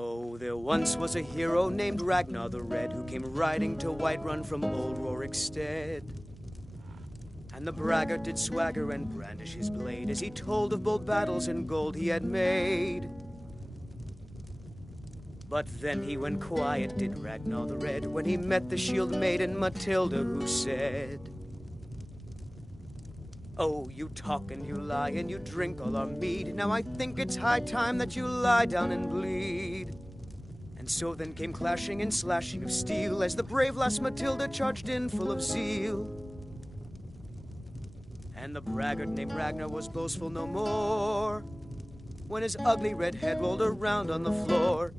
Oh, there once was a hero named Ragnar the Red who came riding to Whiterun from old Rorikstead. And the braggart did swagger and brandish his blade as he told of bold battles and gold he had made. But then he went quiet, did Ragnar the Red, when he met the shield maiden Matilda, who said, "Oh, you talk and you lie and you drink all our mead. Now I think it's high time that you lie down and bleed." And so then came clashing and slashing of steel as the brave lass Matilda charged in full of zeal. And the braggart named Ragnar was boastful no more when his ugly red head rolled around on the floor.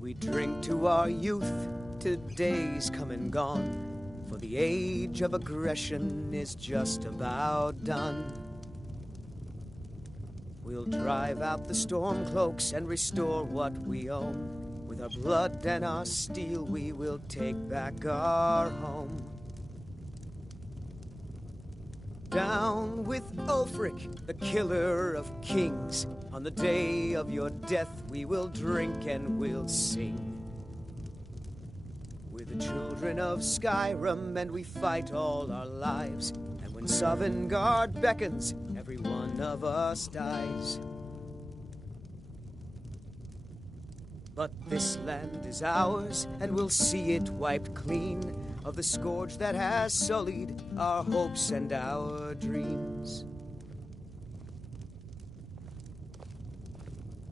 We drink to our youth, today's come and gone, for the age of aggression is just about done. We'll drive out the storm cloaks and restore what we own. With our blood and our steel we will take back our home. Down with Ulfric, the killer of kings. On the day of your death we will drink and we'll sing. We're the children of Skyrim and we fight all our lives. And when Sovngarde beckons, every one of us dies. But this land is ours and we'll see it wiped clean of the scourge that has sullied our hopes and our dreams.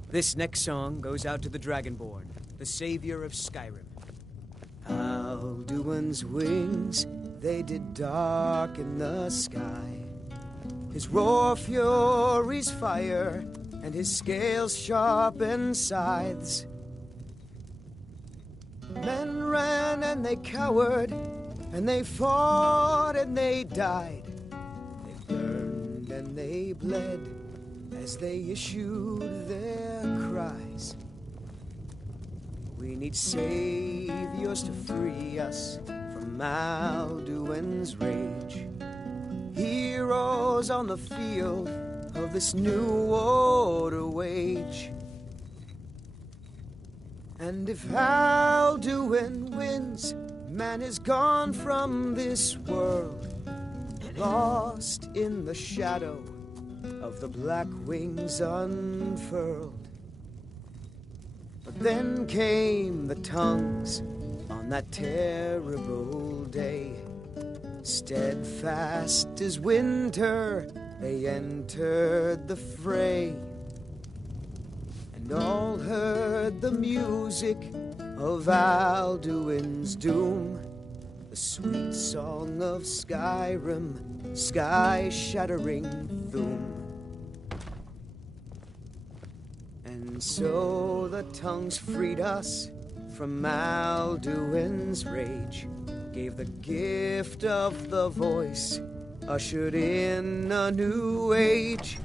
This next song goes out to the Dragonborn, the savior of Skyrim. Alduin's wings, they did darken the sky. His roar furies fire, and his scales sharpened scythes. Men ran and they cowered, and they fought and they died. They burned and they bled as they issued their cries. We need saviors to free us from Alduin's rage. Heroes on the field of this new war to wage. And if Alduin wins, man is gone from this world, lost in the shadow of the black wings unfurled. But then came the tongues on that terrible day. Steadfast as winter, they entered the fray. And all heard the music of Alduin's doom, the sweet song of Skyrim, sky-shattering Thum. And so the tongues freed us from Alduin's rage, gave the gift of the voice, ushered in a new age.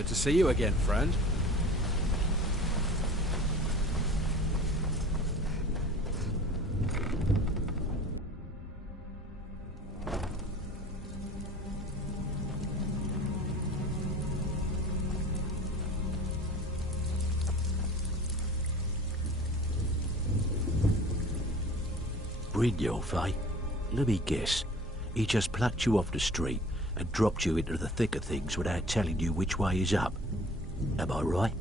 Good to see you again, friend. Brynjolf, eh? Let me guess. He just plucked you off the street and dropped you into the thick of things without telling you which way is up. Am I right?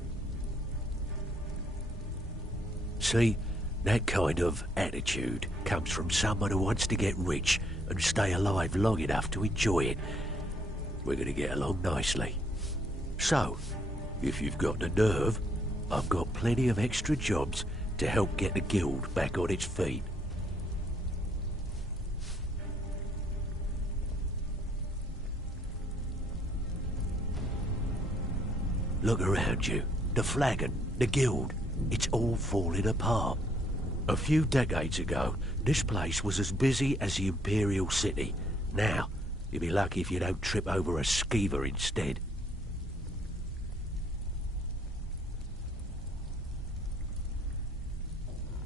See, that kind of attitude comes from someone who wants to get rich and stay alive long enough to enjoy it. We're going to get along nicely. So, if you've got the nerve, I've got plenty of extra jobs to help get the guild back on its feet. Look around you. The flagon, the guild, it's all falling apart. A few decades ago, this place was as busy as the Imperial City. Now, you'll be lucky if you don't trip over a skeever instead.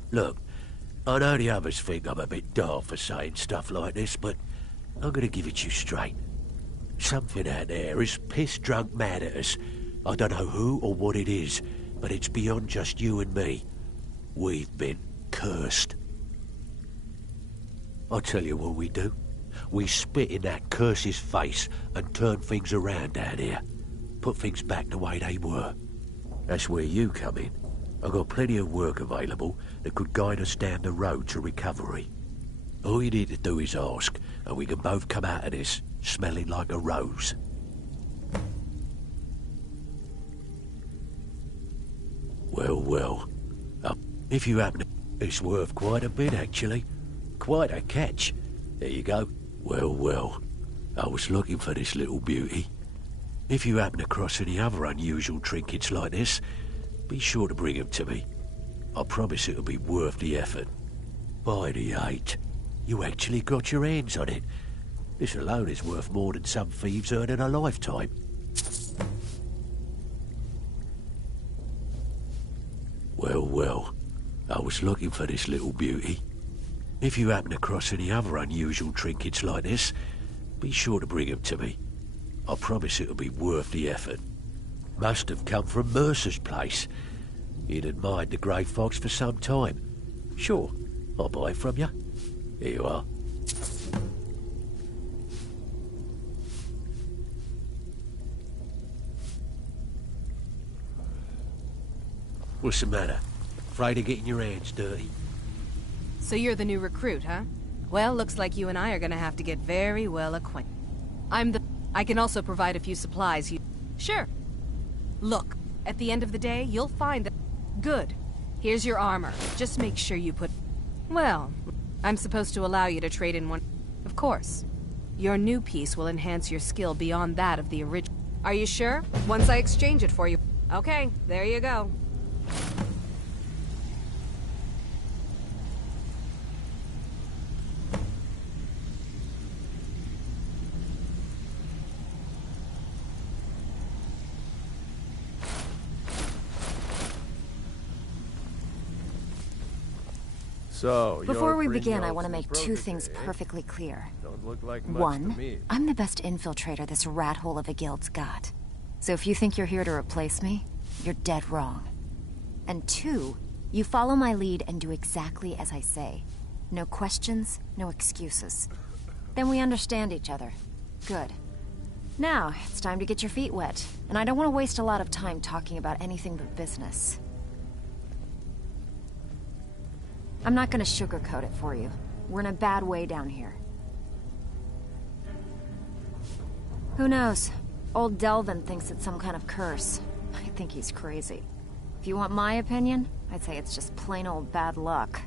Look, I know the others think I'm a bit daft for saying stuff like this, but I'm gonna give it you straight. Something out there is piss-drunk mad at us. I don't know who or what it is, but it's beyond just you and me. We've been cursed. I'll tell you what we do. We spit in that curse's face and turn things around down here. Put things back the way they were. That's where you come in. I've got plenty of work available that could guide us down the road to recovery. All you need to do is ask, and we can both come out of this smelling like a rose. Well, if you happen to... It's worth quite a bit, actually. Quite a catch. There you go. Well, I was looking for this little beauty. If you happen to cross any other unusual trinkets like this, be sure to bring them to me. I promise it'll be worth the effort. By the 8, you actually got your hands on it. This alone is worth more than some thieves earn in a lifetime. Well, I was looking for this little beauty. If you happen to cross any other unusual trinkets like this, be sure to bring them to me. I promise it'll be worth the effort. Must have come from Mercer's place. He'd admired the grey fox for some time. Sure, I'll buy it from you. Here you are. What's the matter? Afraid of getting your hands dirty? So you're the new recruit, huh? Well, looks like you and I are gonna have to get very well acquainted. I can also provide a few supplies you... Sure. Look, at the end of the day, you'll find that... Good. Here's your armor. Just make sure you put... Well, I'm supposed to allow you to trade in one... Of course. Your new piece will enhance your skill beyond that of the original. Are you sure? Once I exchange it for you... Okay, there you go. So, before we begin, I want to make two things perfectly clear. Don't look like much One, to me. I'm the best infiltrator this rat hole of a guild's got. So if you think you're here to replace me, you're dead wrong. And two, you follow my lead and do exactly as I say. No questions, no excuses. Then we understand each other. Good. Now, it's time to get your feet wet. And I don't want to waste a lot of time talking about anything but business. I'm not gonna sugarcoat it for you. We're in a bad way down here. Who knows? Old Delvin thinks it's some kind of curse. I think he's crazy. If you want my opinion, I'd say it's just plain old bad luck.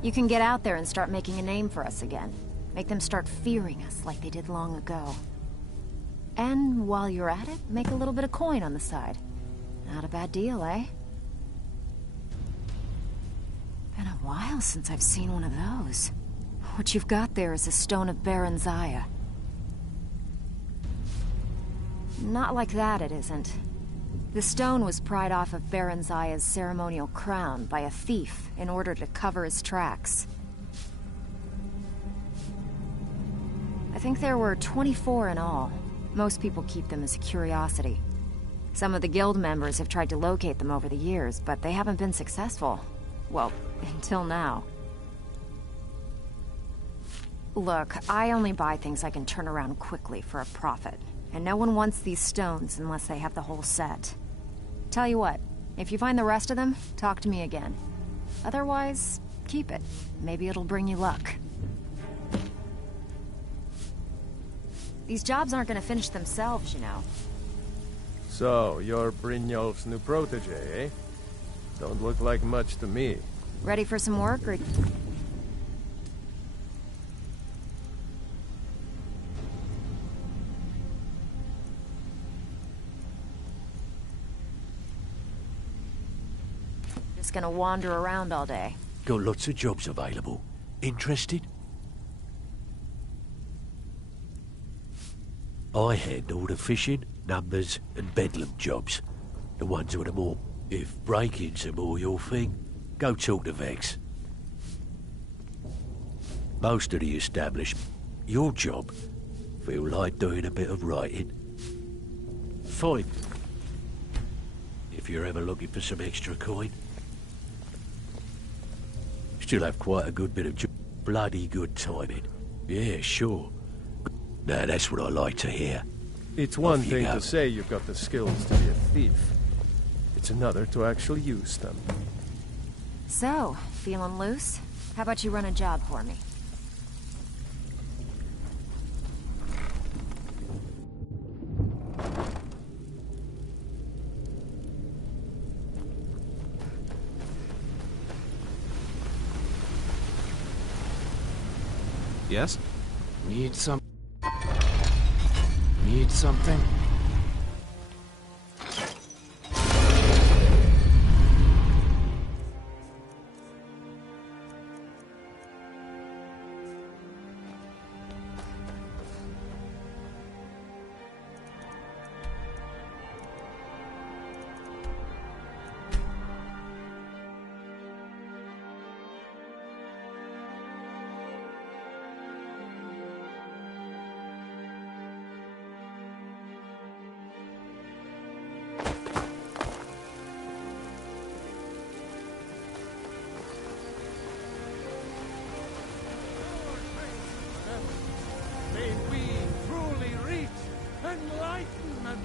You can get out there and start making a name for us again. Make them start fearing us like they did long ago. And while you're at it, make a little bit of coin on the side. Not a bad deal, eh? Been a while since I've seen one of those. What you've got there is a stone of Baron Zaya. Not like that, it isn't. The stone was pried off of Baron Zaya's ceremonial crown by a thief in order to cover his tracks. I think there were 24 in all. Most people keep them as a curiosity. Some of the guild members have tried to locate them over the years, but they haven't been successful. Well, until now. Look, I only buy things I can turn around quickly for a profit. And no one wants these stones unless they have the whole set. Tell you what, if you find the rest of them, talk to me again. Otherwise, keep it. Maybe it'll bring you luck. These jobs aren't gonna finish themselves, you know. So, you're Brynjolf's new protege, eh? Don't look like much to me. Ready for some work, or... just gonna wander around all day? Got lots of jobs available. Interested? I handle the fishing, numbers, and bedlam jobs. The ones with them all. If breaking's are more your thing, go talk to Vex. Most of the establishment, your job, feel like doing a bit of writing. Fine. If you're ever looking for some extra coin. Still have quite a good bit of bloody good timing. Yeah, sure. Now that's what I like to hear. It's one thing to say you've got the skills to be a thief. It's another to actually use them. So, feeling loose? How about you run a job for me? Yes? Need something? May we truly reach enlightenment!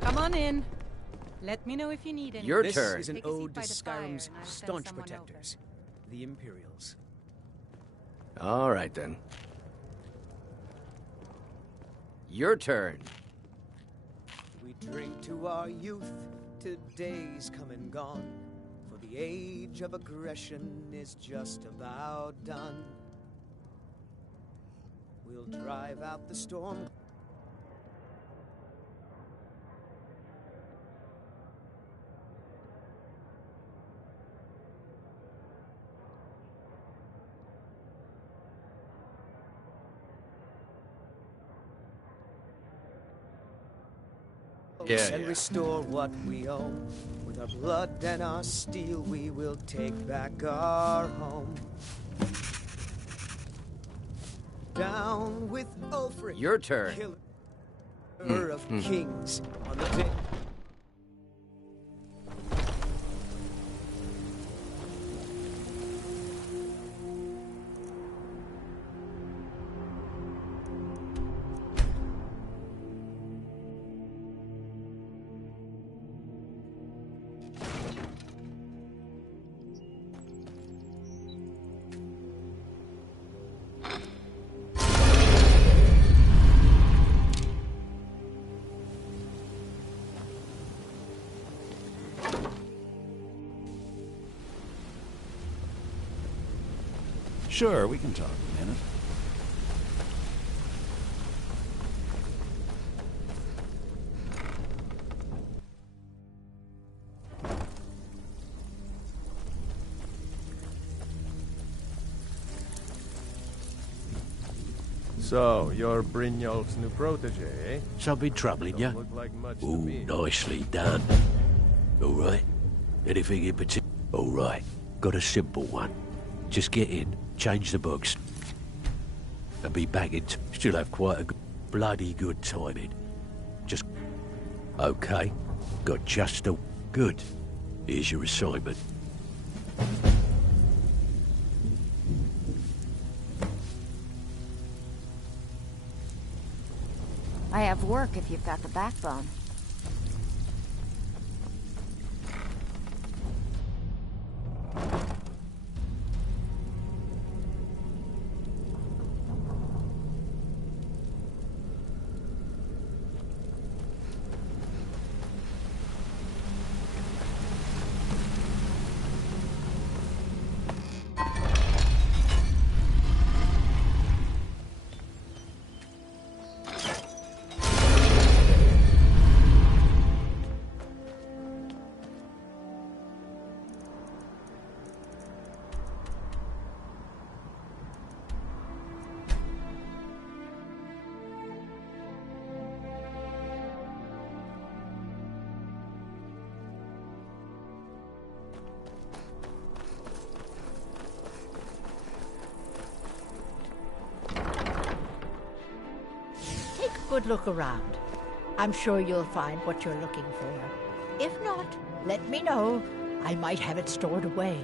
Come on in. Let me know if you need anything. Your This turn. is an Take a seat ode to by the fire Skyrim's and I'll send staunch someone protectors, the Imperials. All right, then. Your turn. We drink to our youth, to days come and gone, for the age of aggression is just about done. We'll drive out the storm. And restore what we own. With our blood and our steel, we will take back our home. Down with Ulfric, Your turn. killer of kings, on the day. Sure, we can talk a minute. So, you're Brynjolf's new protege, eh? Something troubling you? Don't look like much to Ooh, me. nicely done. All right. Anything in particular? All right. Got a simple one. Just get in, change the books, and be back in. Still have quite a bloody good timing. Just okay. Got just a good. Here's your assignment. I have work if you've got the backbone. Good look around. I'm sure you'll find what you're looking for. If not, let me know. I might have it stored away.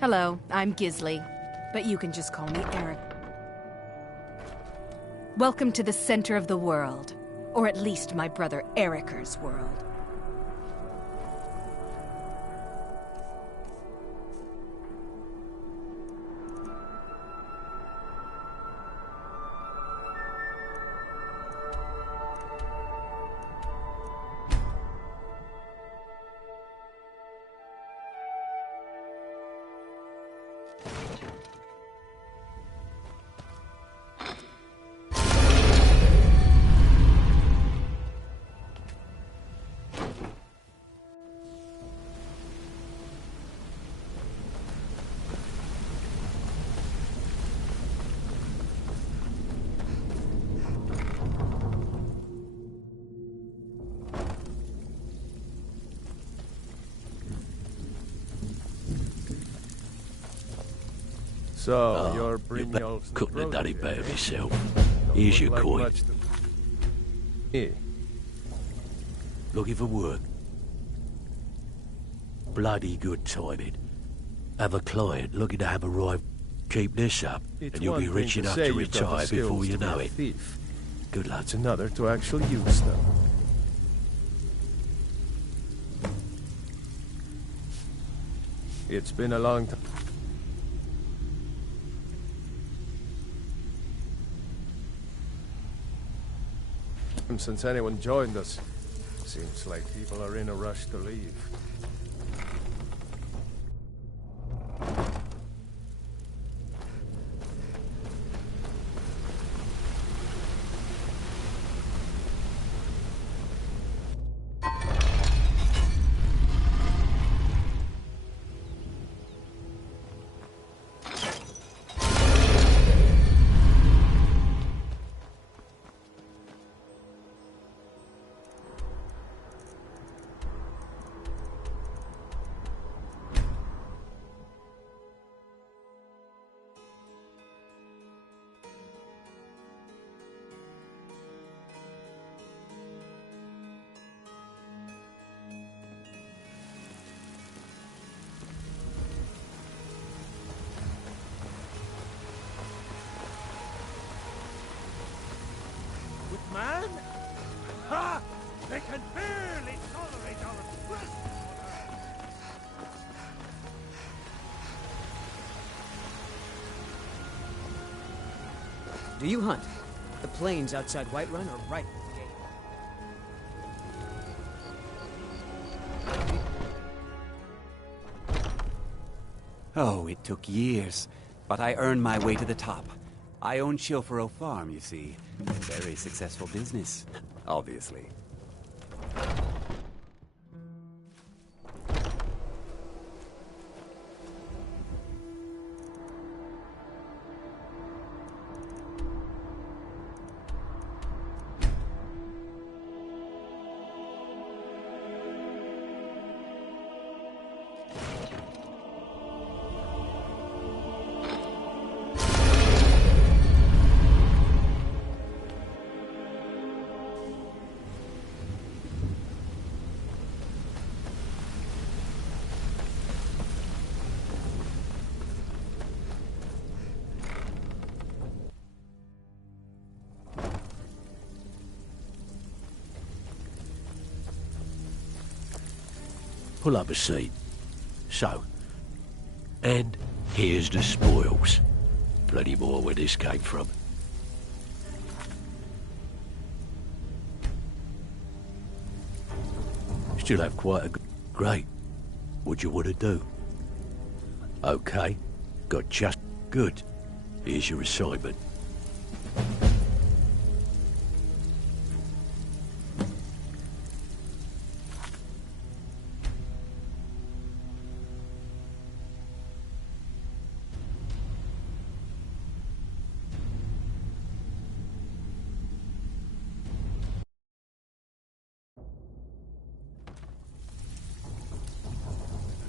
Hello, I'm Gisli, but you can just call me Eric. Welcome to the center of the world, or at least my brother Eriker's world. So, you're You Brynjolf's new couldn't have done it protege, better eh? yourself. Don't Here's look your like coin. much to me. Looking for work. Bloody good timing. Have a client looking to have arrived. Keep this up, It's and you'll be one rich thing to enough say to you've got the retire before skills you to be know a it. thief. Good luck. It's another to actually use them. It's been a long time since anyone joined us. Seems like people are in a rush to leave. Man? Ha! They can barely tolerate our presence. Do you hunt? The plains outside Whiterun are right at the gate. Oh, it took years, but I earned my way to the top. I own Chilfaro Farm, you see. Very successful business, obviously. Pull up a seat. So, and here's the spoils. Plenty more where this came from. Still have quite a great. What you want to do? Okay, got just good. Here's your assignment.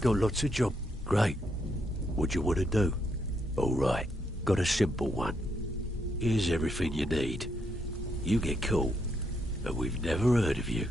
Got lots of job. Great. What you want to do? All right. Got a simple one. Here's everything you need. You get caught, but we've never heard of you.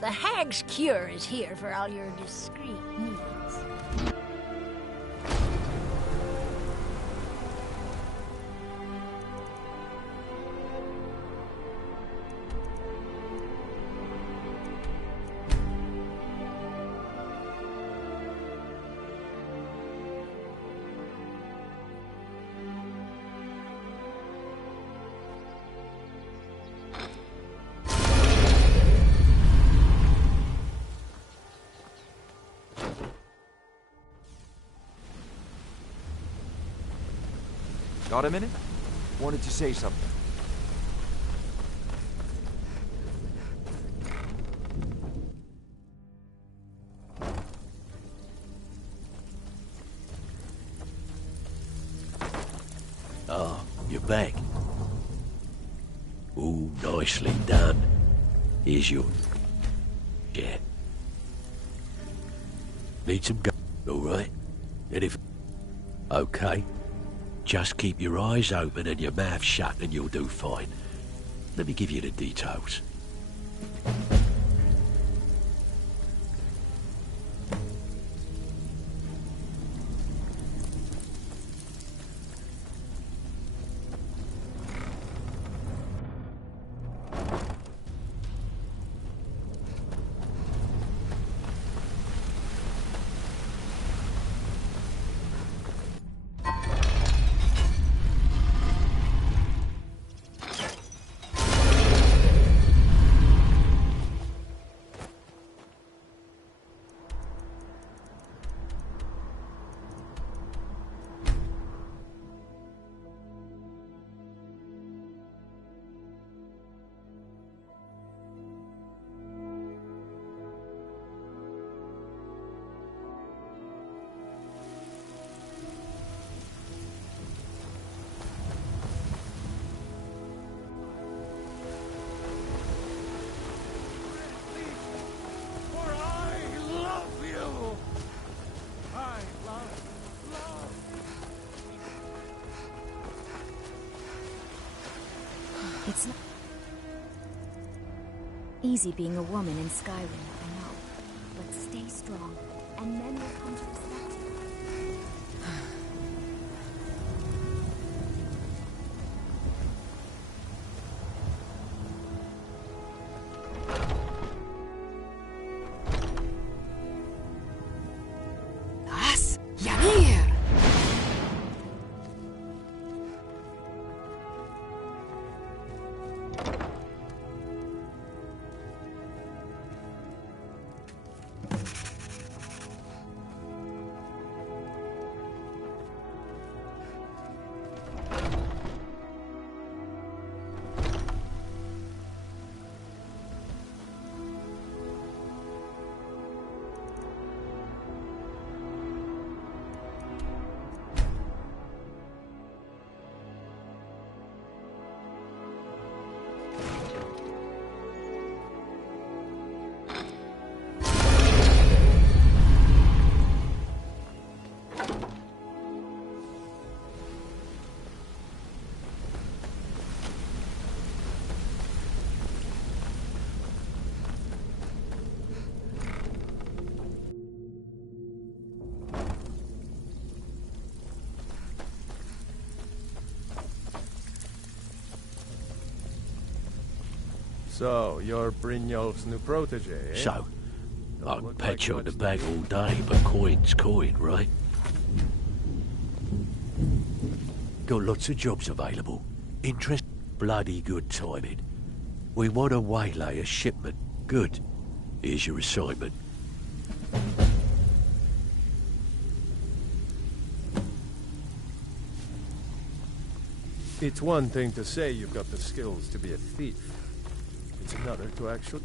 The Hag's Cure is here for all your discreet needs. Got a minute? Wanted to say something. Ah, you're back. Ooh, nicely done. Here's your... Yeah. Need some go, all right? And if... Okay. Just keep your eyes open and your mouth shut and you'll do fine. Let me give you the details. It's not easy being a woman in Skyrim, I know. But stay strong, and men will come to respect you. As Yanir! So, you're Brynjolf's new protege, eh? So, I can pat you on the back all day, but coin's coin, right? Got lots of jobs available. Interest, bloody good timing. We want to waylay a shipment. Good. Here's your assignment. It's one thing to say you've got the skills to be a thief. It's another to actually...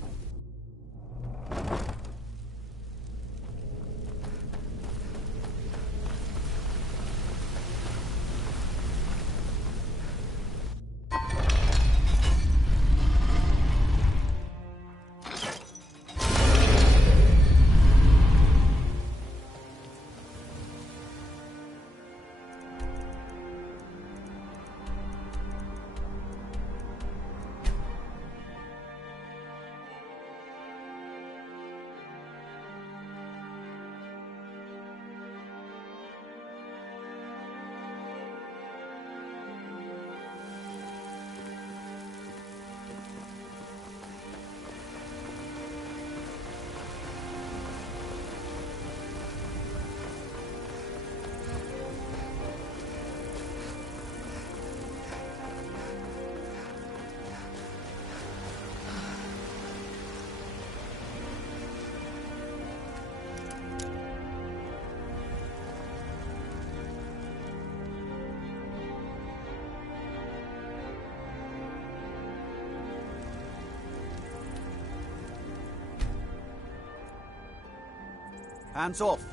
Hands off.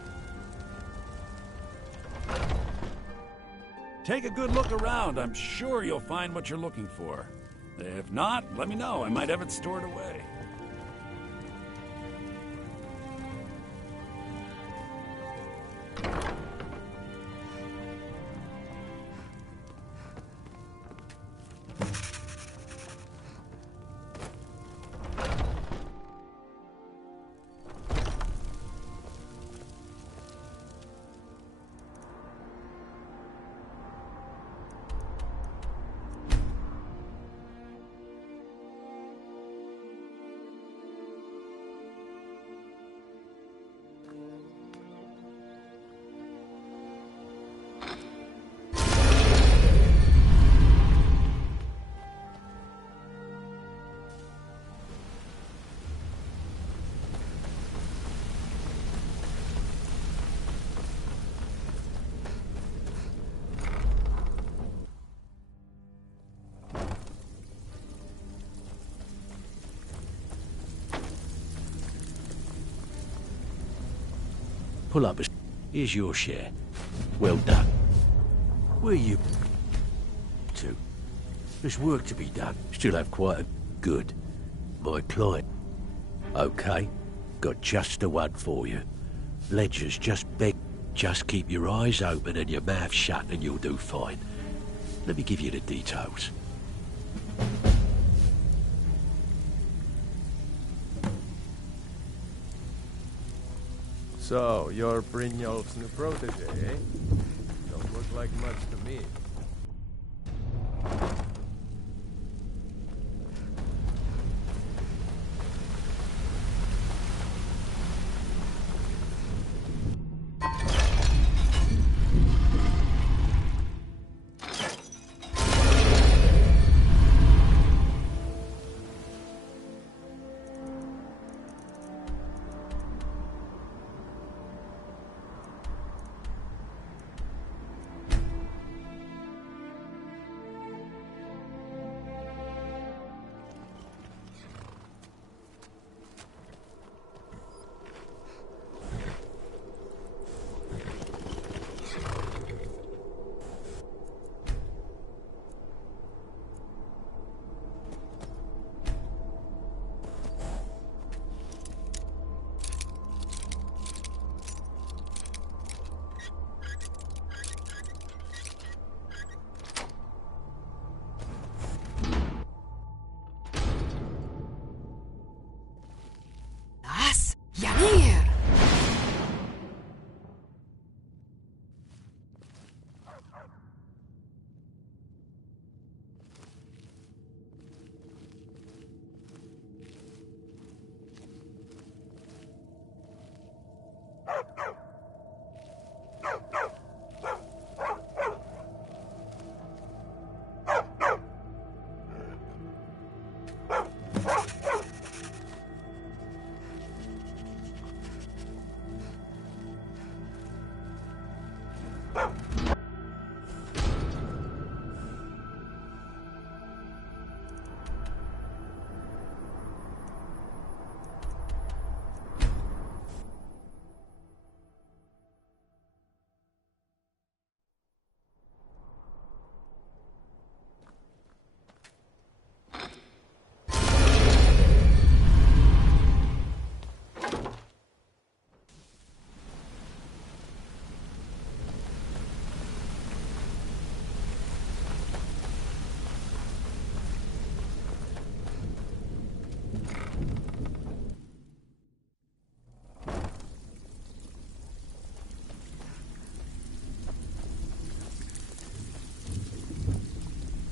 Take a good look around. I'm sure you'll find what you're looking for. If not, let me know. I might have it stored away. Pull up a... Here's your share. Well done. Where you... to? There's work to be done. Still have quite a... Good. My client. Okay. Got just the one for you. Ledger's just beg... Just keep your eyes open and your mouth shut and you'll do fine. Let me give you the details. So, you're Brynjolf's new protege, eh? Don't look like much to me.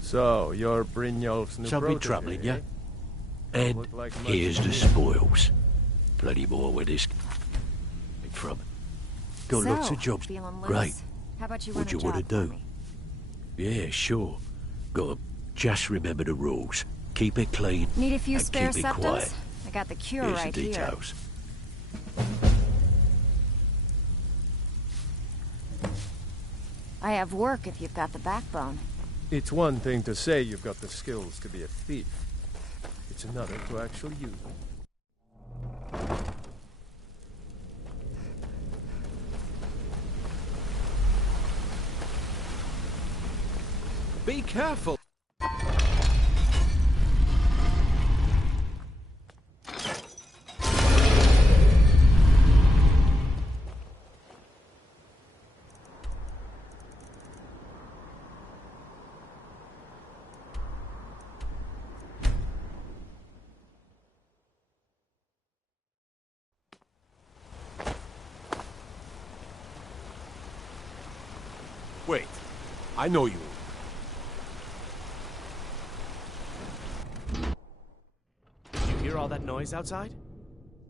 So, you're Brynjolf's new Something protege, troubling you? eh? And Look like much here's to the me. spoils. Plenty more where this from. Got So, lots of jobs. feeling loose? Great. How about you What run you a want to job for do? me? Yeah, sure. Gotta just remember the rules. Keep it clean. Need a few and spare keep it quiet. septums? I got the cure Here's right the here. details. I have work if you've got the backbone. It's one thing to say you've got the skills to be a thief. It's another to actually use them. Be careful! Wait, I know you. Did you hear all that noise outside?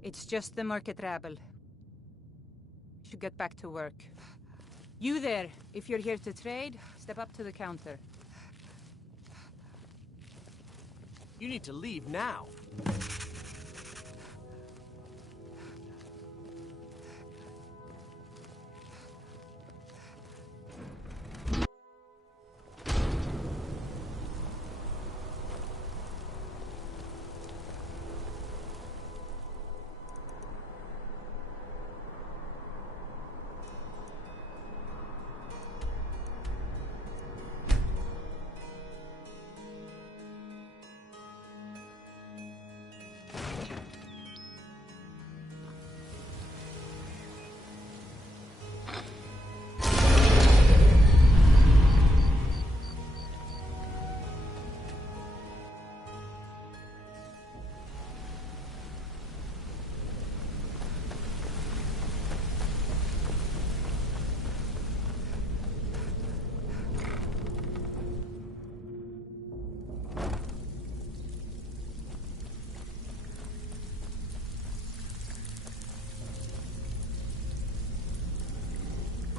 It's just the market rabble. Should get back to work. You there, if you're here to trade, step up to the counter. You need to leave now.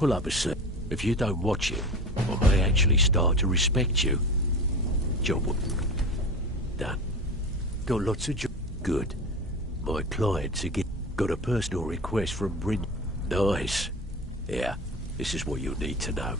Pull up a seat. If you don't watch it, I may actually start to respect you. Job done. Got lots of job. Good. My clients again got a personal request from Bryn. Nice. Yeah, this is what you need to know.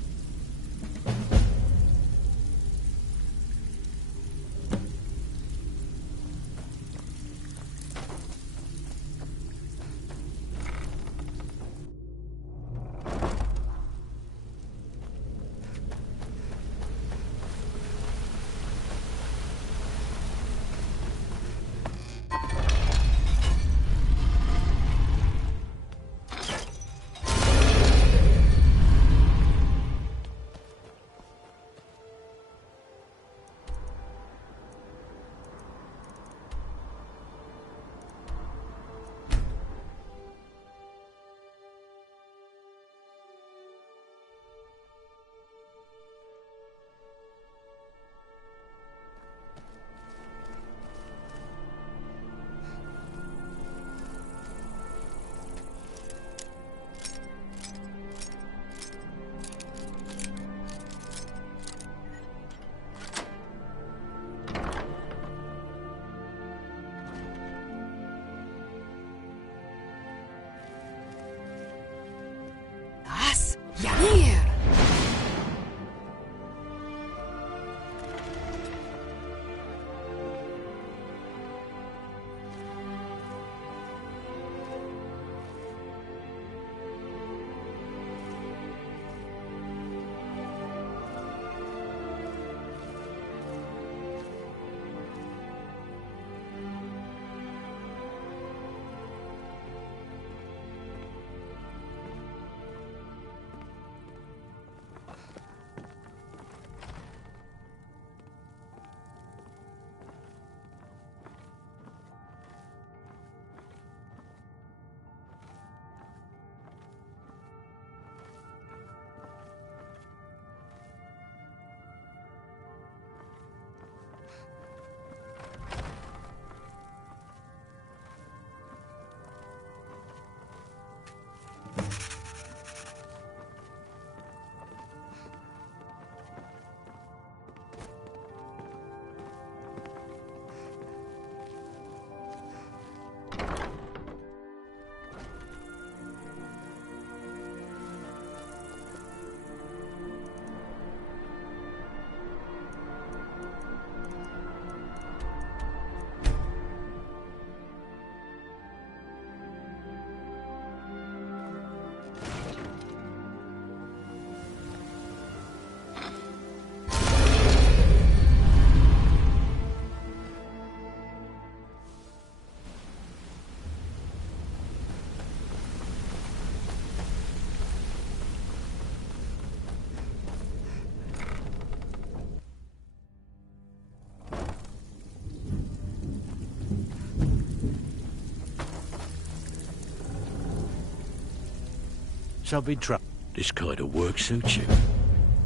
So I've been trying. This kind of work suits you,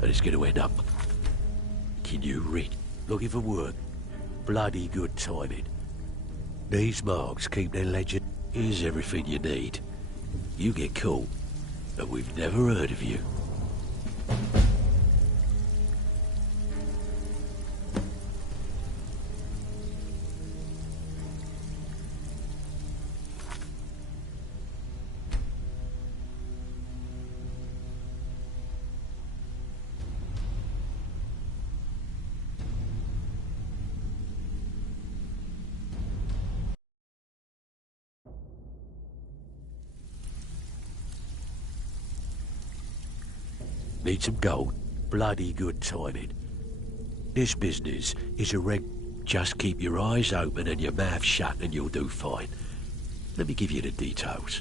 but it's going to end up. Can you read? Looking for work. Bloody good timing. These marks keep their legend. Here's everything you need. You get caught, and we've never heard of you. Need some gold? Bloody good timing. This business is a reg... Just keep your eyes open and your mouth shut and you'll do fine. Let me give you the details.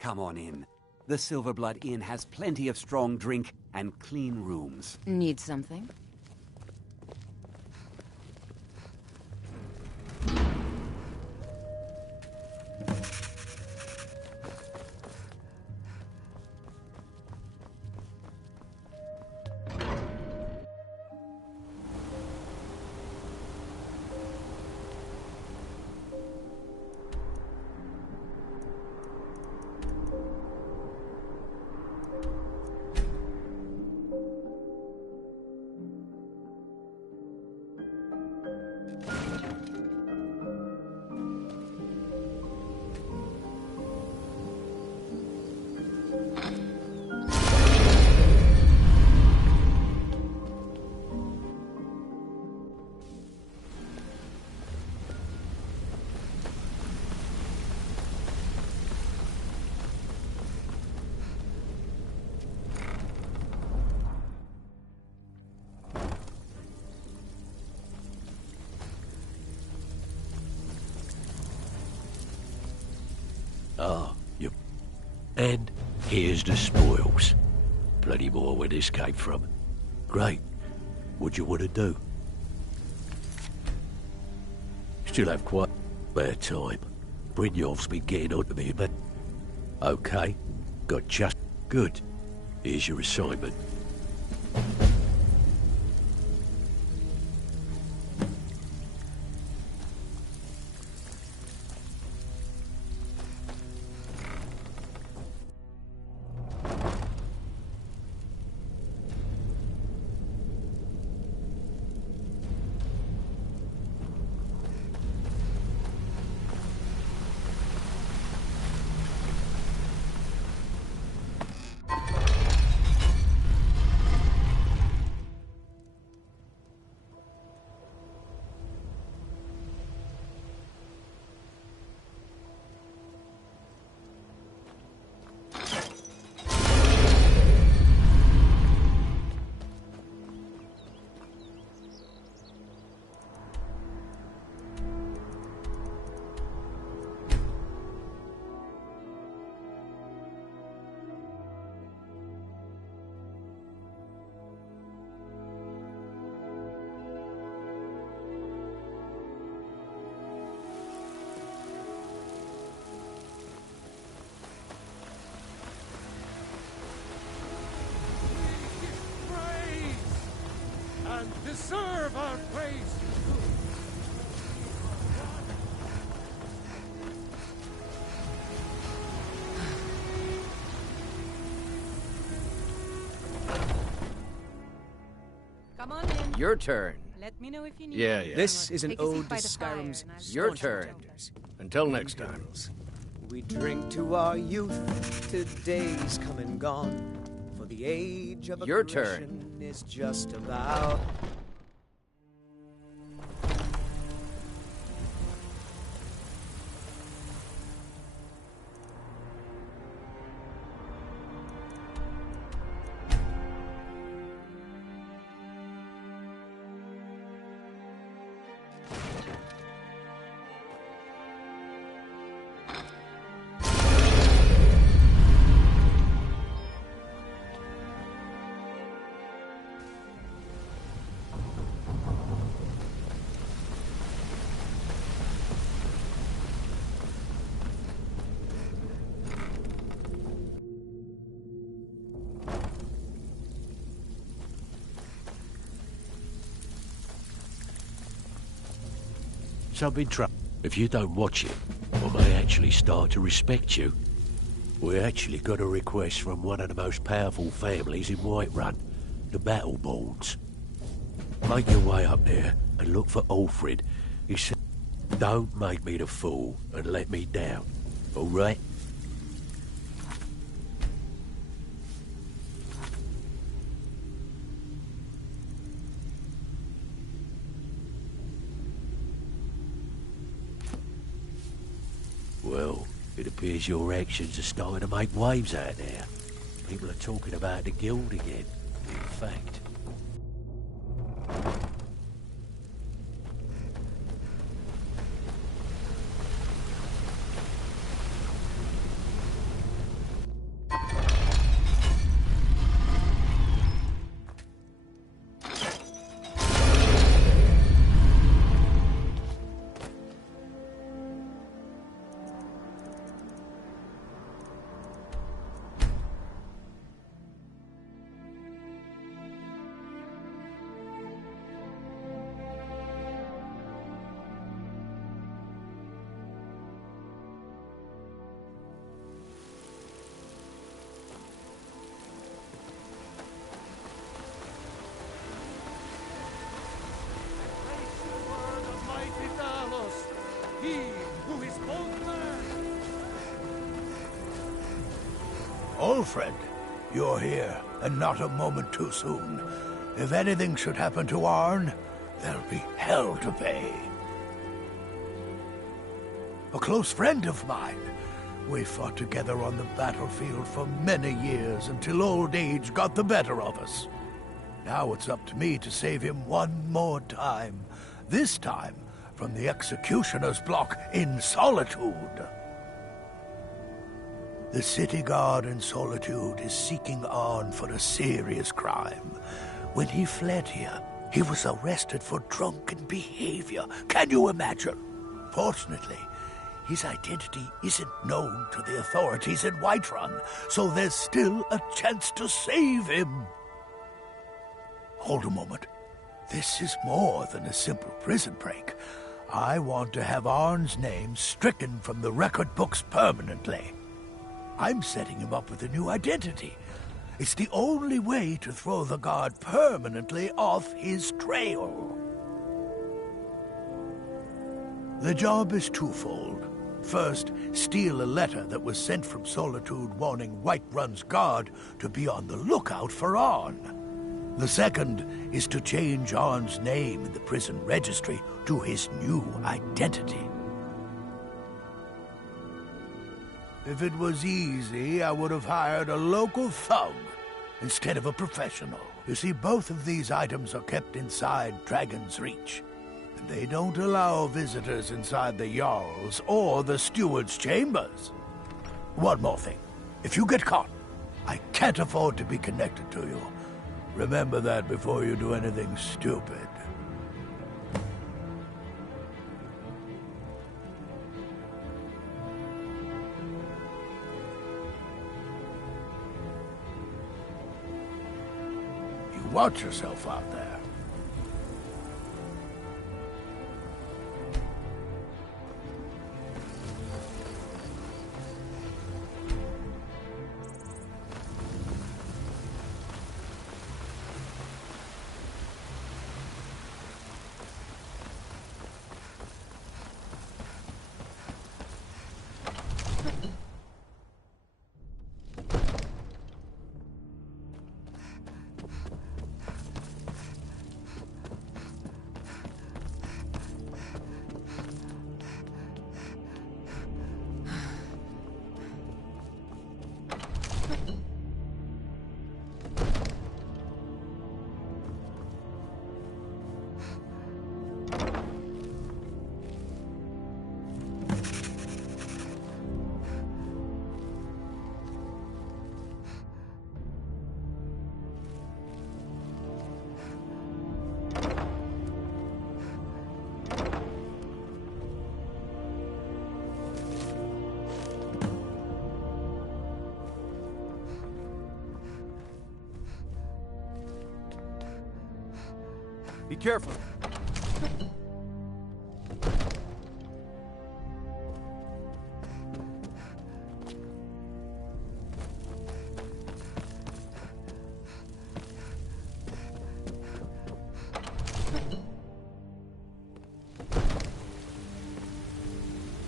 Come on in. The Silverblood Inn has plenty of strong drink and clean rooms. Need something? Ah, you... And here's the spoils. Plenty more where this came from. Great. What you want to do? Still have quite bad time. Brynjolf's been getting on to me, but... Okay. Got just... Good. Here's your assignment. Deserve our praise! Come on in. Your turn. Let me know if you need Yeah, anything. yeah. This is an Take a seat ode to by the fire Skyrim's and I'll- Your staunch turn. protectors. Until next time. We drink to our youth, to days come and gone. For the age of Your aggression is just about. Something trouble. If you don't watch it, I may actually start to respect you. We actually got a request from one of the most powerful families in Whiterun, the Battleborns. Make your way up there and look for Ulfrid. He said, don't make me the fool and let me down, all right? Well, it appears your actions are starting to make waves out there. People are talking about the guild again, in fact. Old friend, you're here, and not a moment too soon. If anything should happen to Arn, there'll be hell to pay. A close friend of mine. We fought together on the battlefield for many years until old age got the better of us. Now it's up to me to save him one more time. This time from the executioner's block in Solitude. The city guard in Solitude is seeking Arn for a serious crime. When he fled here, he was arrested for drunken behavior. Can you imagine? Fortunately, his identity isn't known to the authorities in Whiterun, so there's still a chance to save him. Hold a moment. This is more than a simple prison break. I want to have Arn's name stricken from the record books permanently. I'm setting him up with a new identity. It's the only way to throw the guard permanently off his trail. The job is twofold. First, steal a letter that was sent from Solitude warning Whiterun's guard to be on the lookout for Arn. The second is to change Arn's name in the prison registry to his new identity. If it was easy, I would have hired a local thug instead of a professional. You see, both of these items are kept inside Dragon's Reach. And they don't allow visitors inside the Jarl's or the Steward's chambers. One more thing. If you get caught, I can't afford to be connected to you. Remember that before you do anything stupid. You watch yourself out there. Be careful.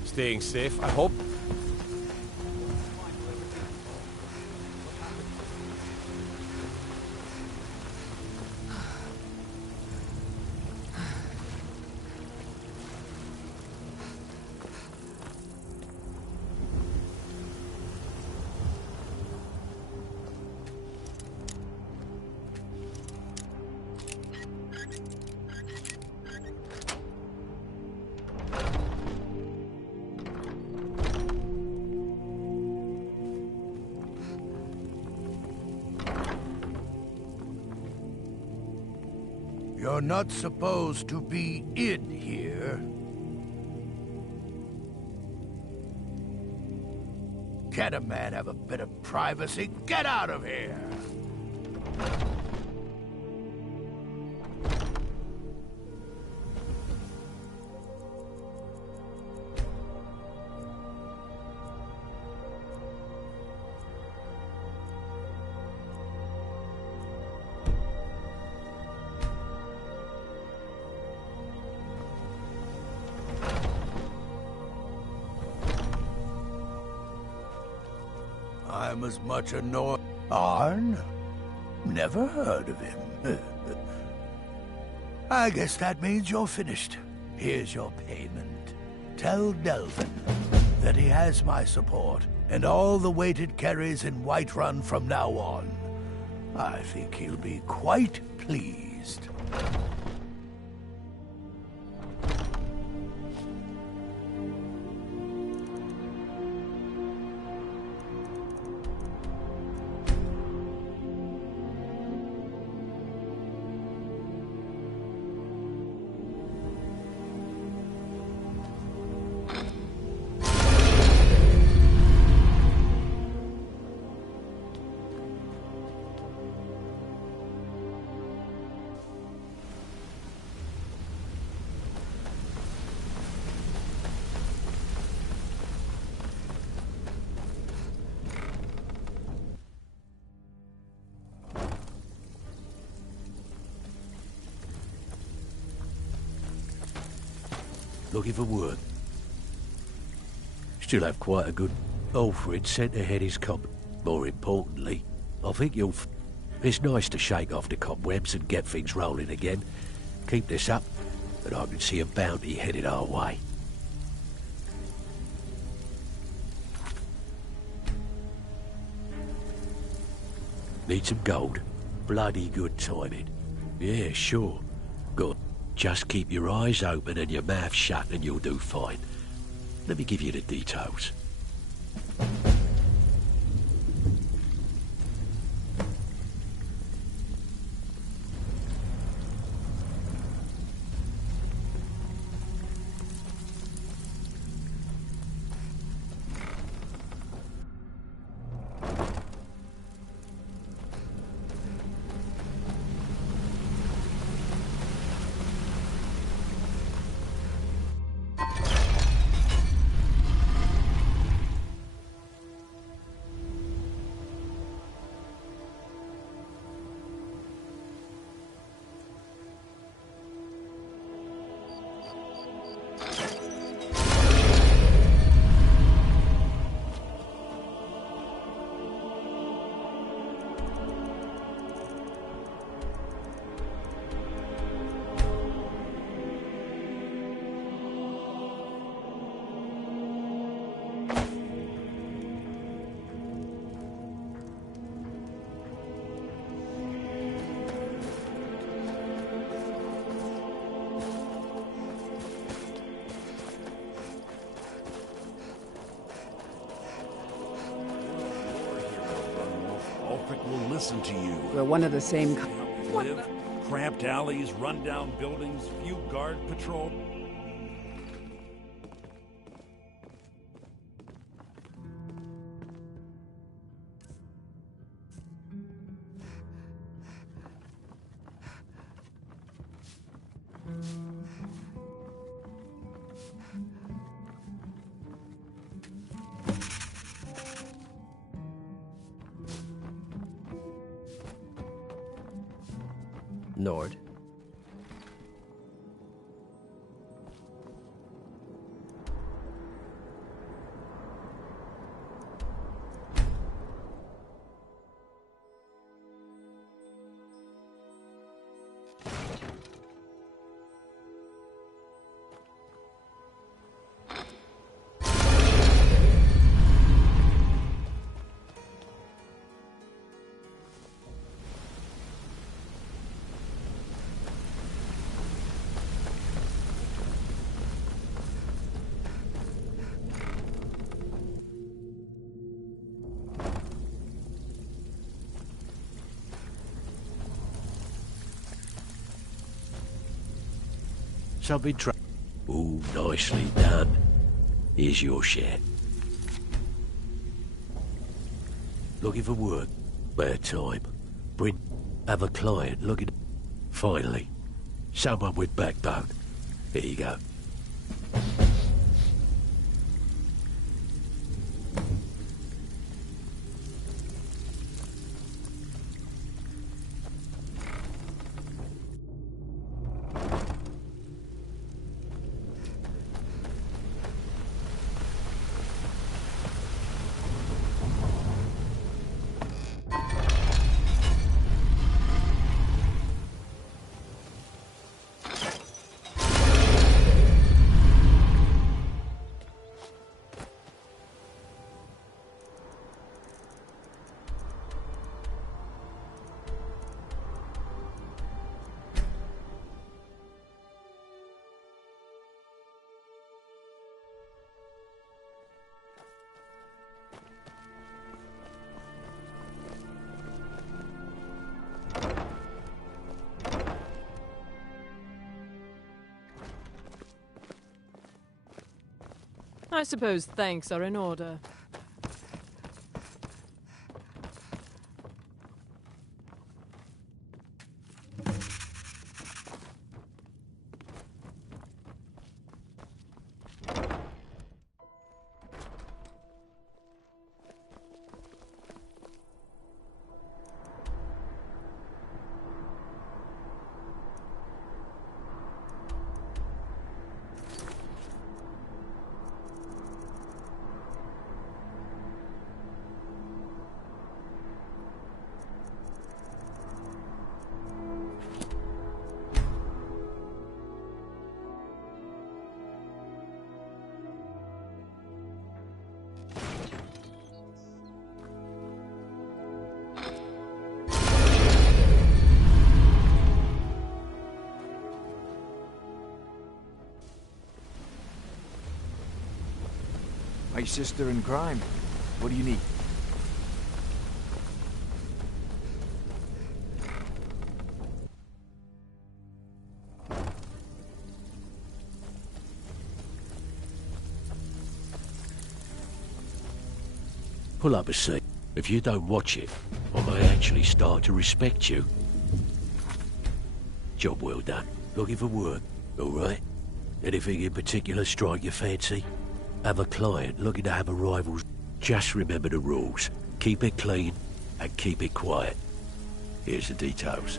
Staying safe, I hope. You're not supposed to be in here. Can't a man have a bit of privacy? Get out of here! I'm as much annoyed. Arn? Never heard of him. I guess that means you're finished. Here's your payment. Tell Delvin that he has my support and all the weighted carries in Whiterun from now on. I think he'll be quite pleased. Looking for work. Still have quite a good Alfred sent ahead his comp. More importantly, I think you'll... It's nice to shake off the cobwebs and get things rolling again. Keep this up, and I can see a bounty headed our way. Need some gold? Bloody good timing. Yeah, sure. Good. Just keep your eyes open and your mouth shut and you'll do fine. Let me give you the details. Listen to you. We're one of the same... Live, cramped alleys, run-down buildings, few guard patrol. Nord. Something Ooh, nicely done. Here's your share. Looking for work? Bad time. Have a client looking... Finally. Someone with backbone. Here you go. I suppose thanks are in order. My sister in crime. What do you need? Pull up a seat. If you don't watch it, I may actually start to respect you. Job well done. Looking for work, all right? Anything in particular strike your fancy? Have a client looking to have a rival. Just remember the rules. Keep it clean and keep it quiet. Here's the details.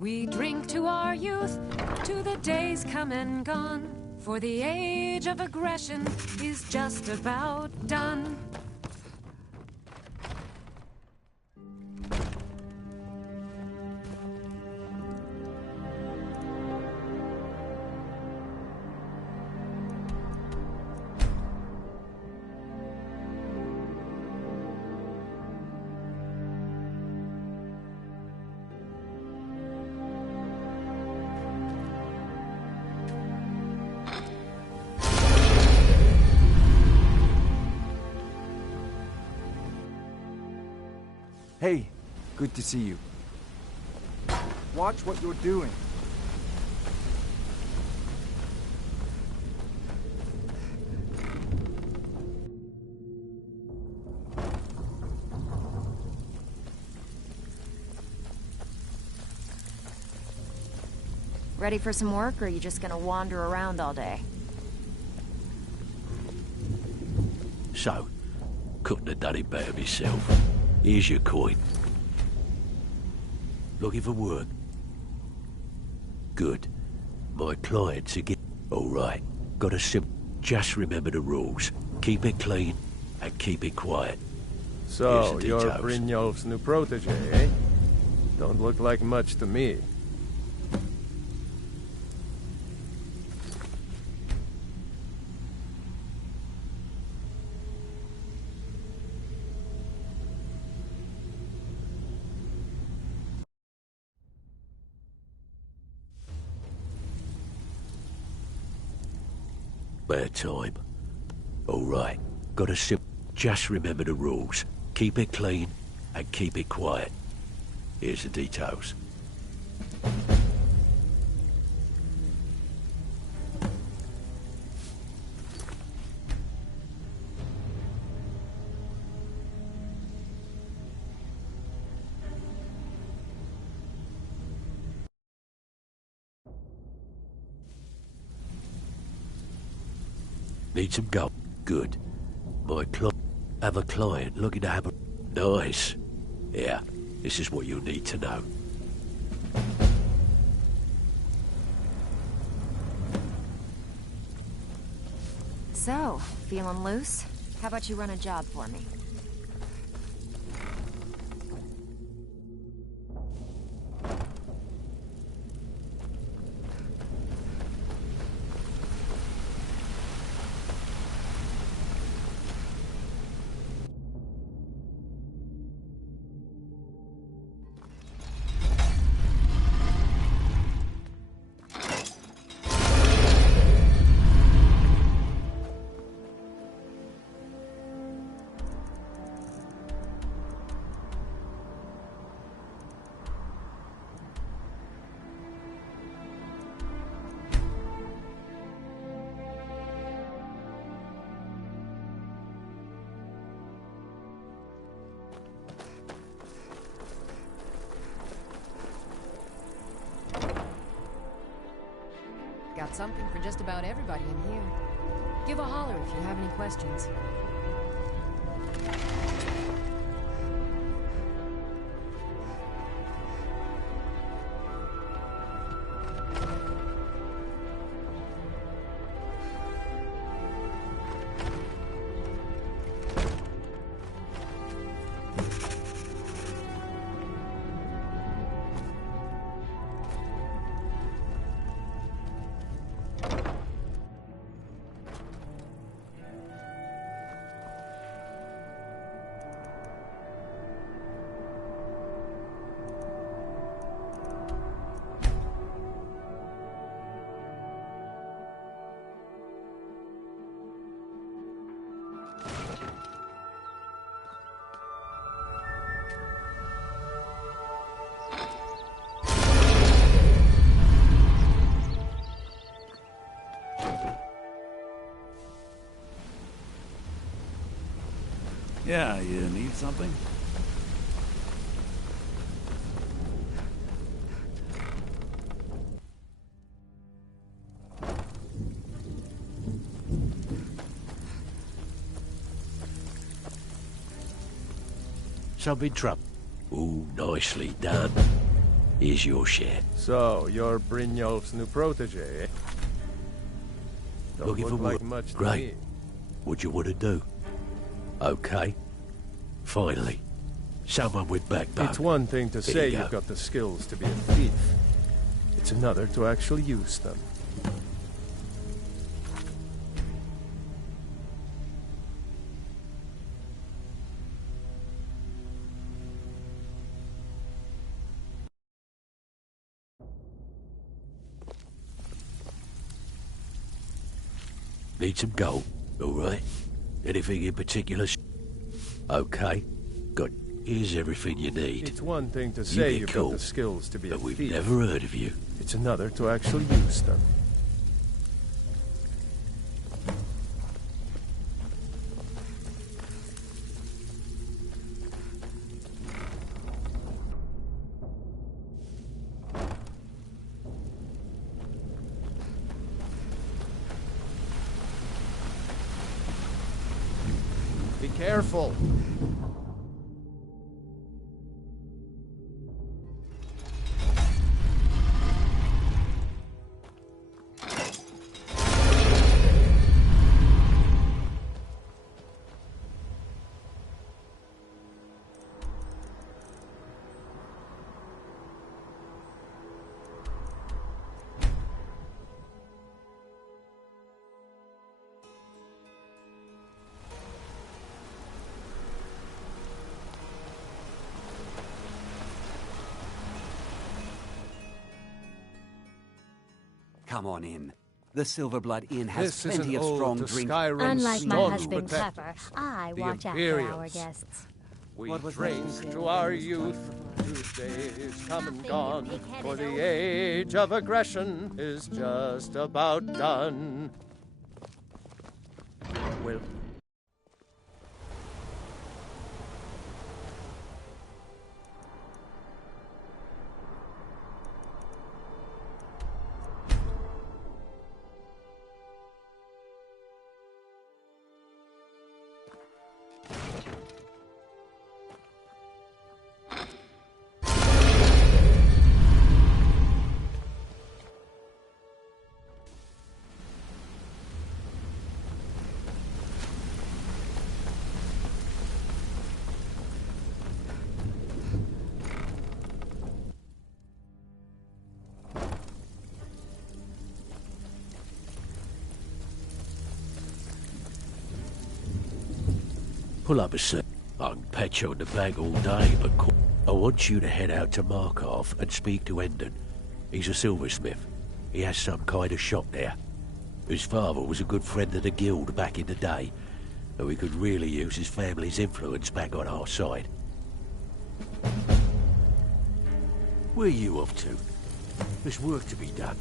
We drink to our youth, to the days come and gone, for the age of aggression is just about done. Hey, good to see you. Watch what you're doing. Ready for some work, or are you just gonna wander around all day? So, couldn't have done it better myself. Here's your coin. Looking for work? Good. My clients again. All right. Got a simple. Just remember the rules. Keep it clean and keep it quiet. So, you're Brynjolf's new protege, eh? Don't look like much to me. Bad time. All right. Got a simple. Just remember the rules. Keep it clean and keep it quiet. Here's the details. Need some gold? Good. Have a client looking to have a... Nice. Yeah, this is what you'll need to know. So, feeling loose? How about you run a job for me? Got something for just about everybody in here. Give a holler if you have any questions. Yeah, you need something? Some in trouble. Ooh, nicely done. Here's your share. So, you're Brynjolf's new protege, eh? Don't Looking look for like work. much to Great. me. What you want to do? Okay. Finally. Someone with backbone. It's one thing to There say you you've go. got the skills to be a thief. It's another to actually use them. Need some gold, all right? Anything in particular? Okay. Good. Here's everything you need. It's one thing to You say get you've cool, got the skills to be a but we've thief. never heard of you. It's another to actually use them. Be careful. Come on in. The Silverblood Inn has This is plenty an of ode strong to drink. Skyrim's Unlike my staunch husband protectors, Pepper, I the watch after our Imperials. guests. We What was drink that? to our youth, whose days come and gone, for the age of aggression is just about done. Well, Pull up a sec. I can pat you on the back all day, but I want you to head out to Markov and speak to Elden. He's a silversmith. He has some kind of shop there. His father was a good friend of the guild back in the day, and we could really use his family's influence back on our side. Where are you off to? There's work to be done.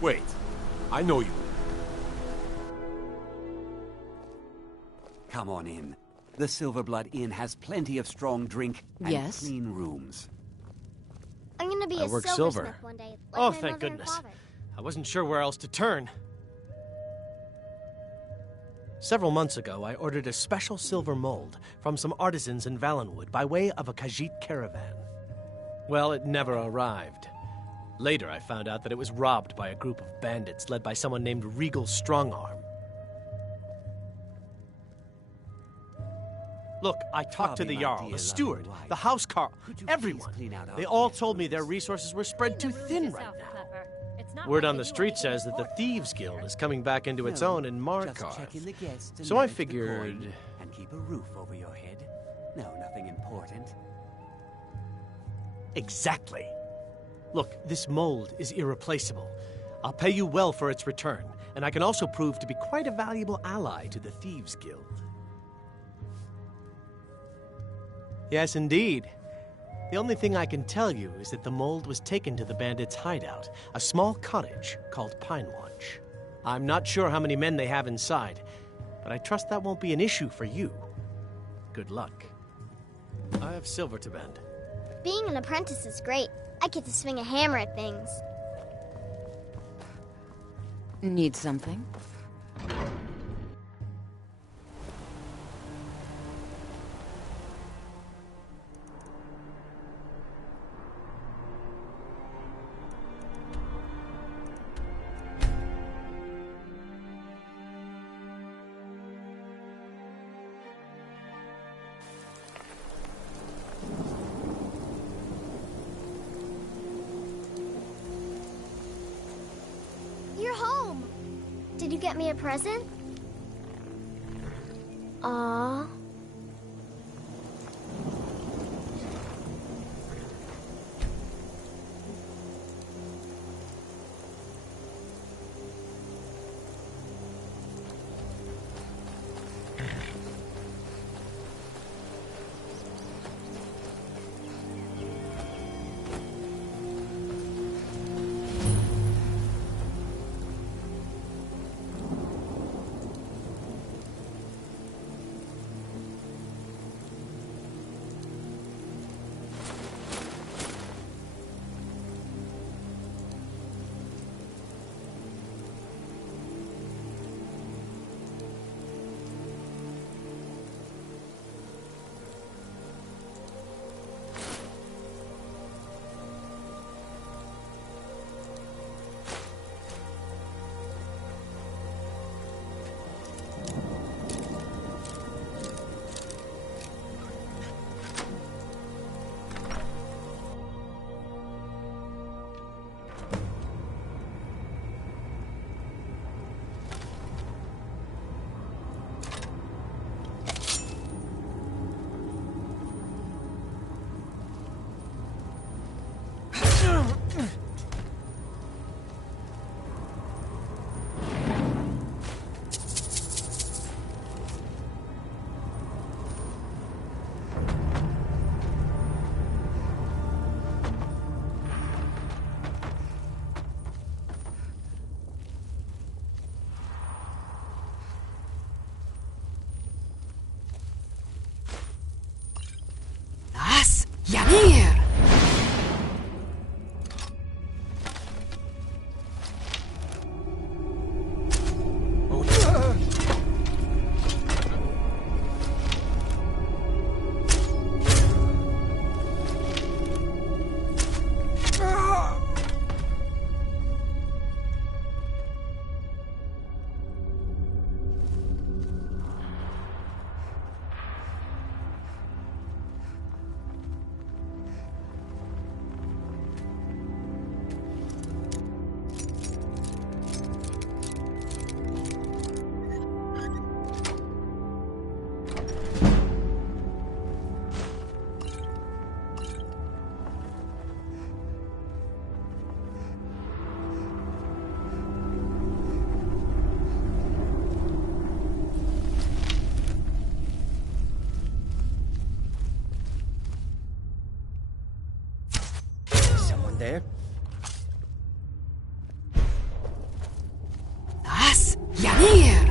Wait, I know you. Come on in. The Silverblood Inn has plenty of strong drink and Yes? clean rooms. I'm gonna be I a work silversmith silver. one day. Like Oh, my thank mother and goodness. father. I wasn't sure where else to turn. Several months ago, I ordered a special silver mold from some artisans in Valenwood by way of a Khajiit caravan. Well, it never arrived. Later, I found out that it was robbed by a group of bandits led by someone named Regal Strongarm. Look, I talked to the Probably my Jarl, dear the steward, loving wife. the housecarl, Could you everyone. please clean out our They all guest told me their rooms? resources were spread too thin right now. Word on the street says that the Thieves Guild is coming back into its own in Just Markov. check in the guests and So I manage the figured... coin and keep a roof over your head. No, nothing important. Exactly. Look, this mold is irreplaceable. I'll pay you well for its return, and I can also prove to be quite a valuable ally to the Thieves Guild. Yes, indeed. The only thing I can tell you is that the mold was taken to the bandits' hideout, a small cottage called Pine Watch. I'm not sure how many men they have inside, but I trust that won't be an issue for you. Good luck. I have silver to bend. Being an apprentice is great. I get to swing a hammer at things. Need something? You're home. Did you get me a present? Aww. Yanir! There. Das Yanir!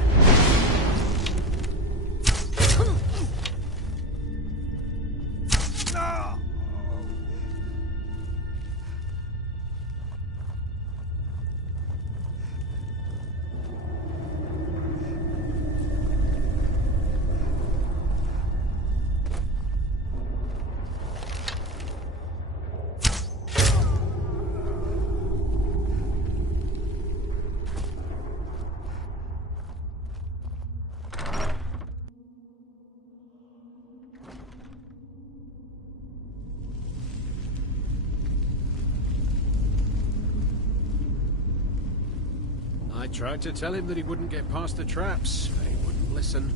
I tried to tell him that he wouldn't get past the traps, but he wouldn't listen.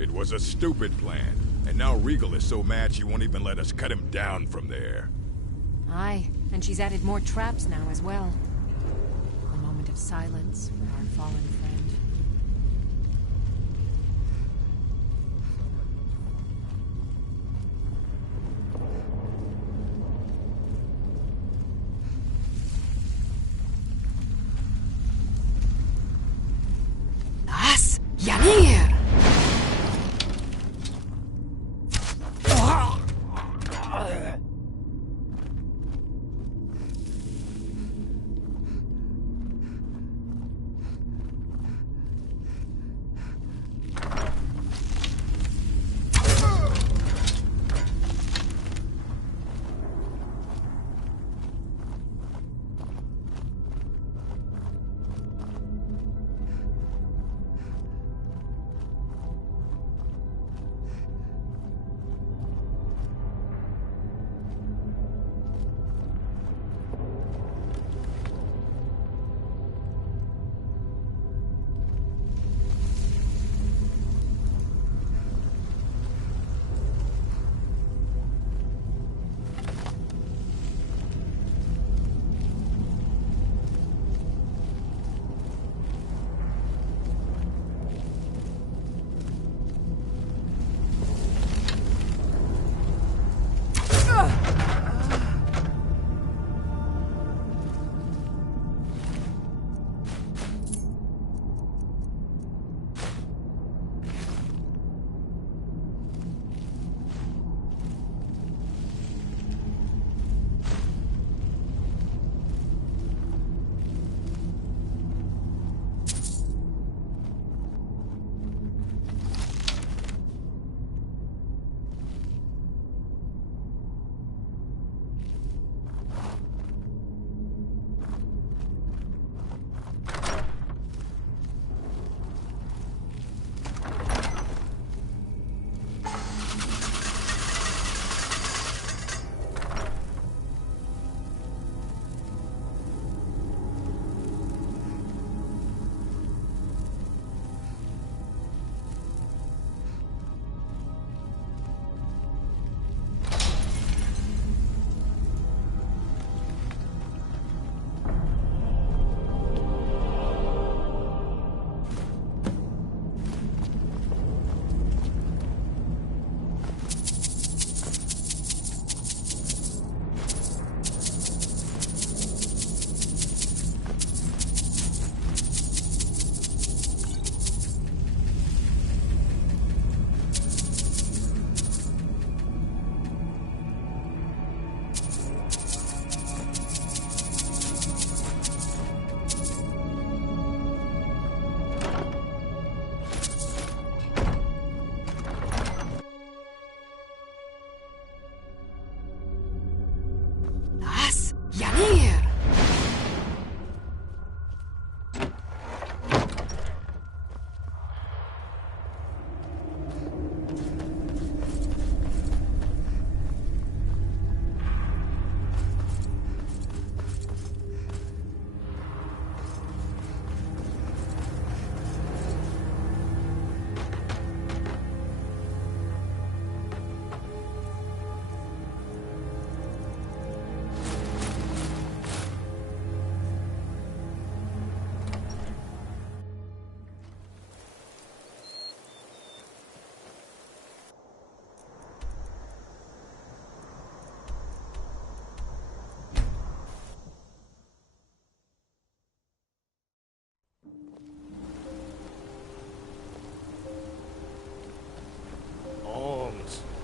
It was a stupid plan, and now Regal is so mad she won't even let us cut him down from there. Aye, and she's added more traps now as well. A moment of silence for our fallen friend. Das Yanir!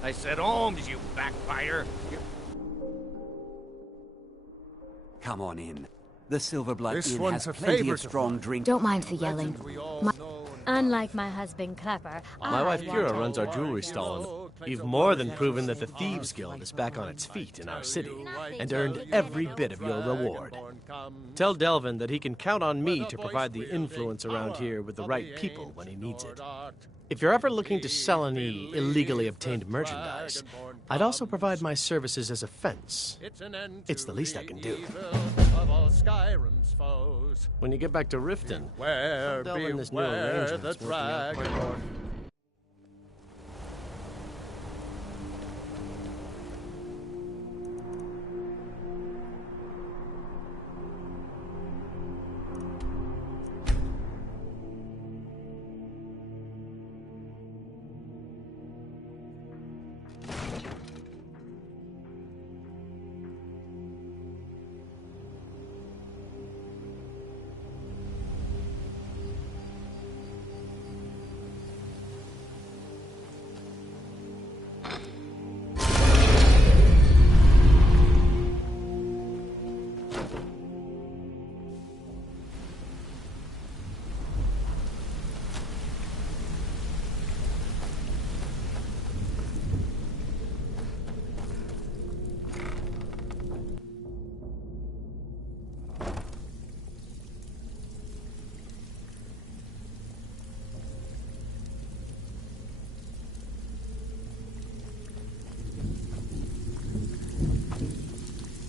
I said arms, you backbiter. Come on in. The Silverblood This Inn one's has a plenty favor of to strong find. drink. Don't mind the yelling. Unlike my husband Clever, My wife Kira runs our jewelry stall, and you've more than proven that the Thieves Guild is back on its feet in our city, and earned every bit of your reward. Tell Delvin that he can count on me to provide the influence around here with the right people when he needs it. If you're ever looking to sell any illegally obtained merchandise, I'd also provide my services as a fence. It's the least I can do. When you get back to Riften, tell Delvin this new arrangement's working out quite well.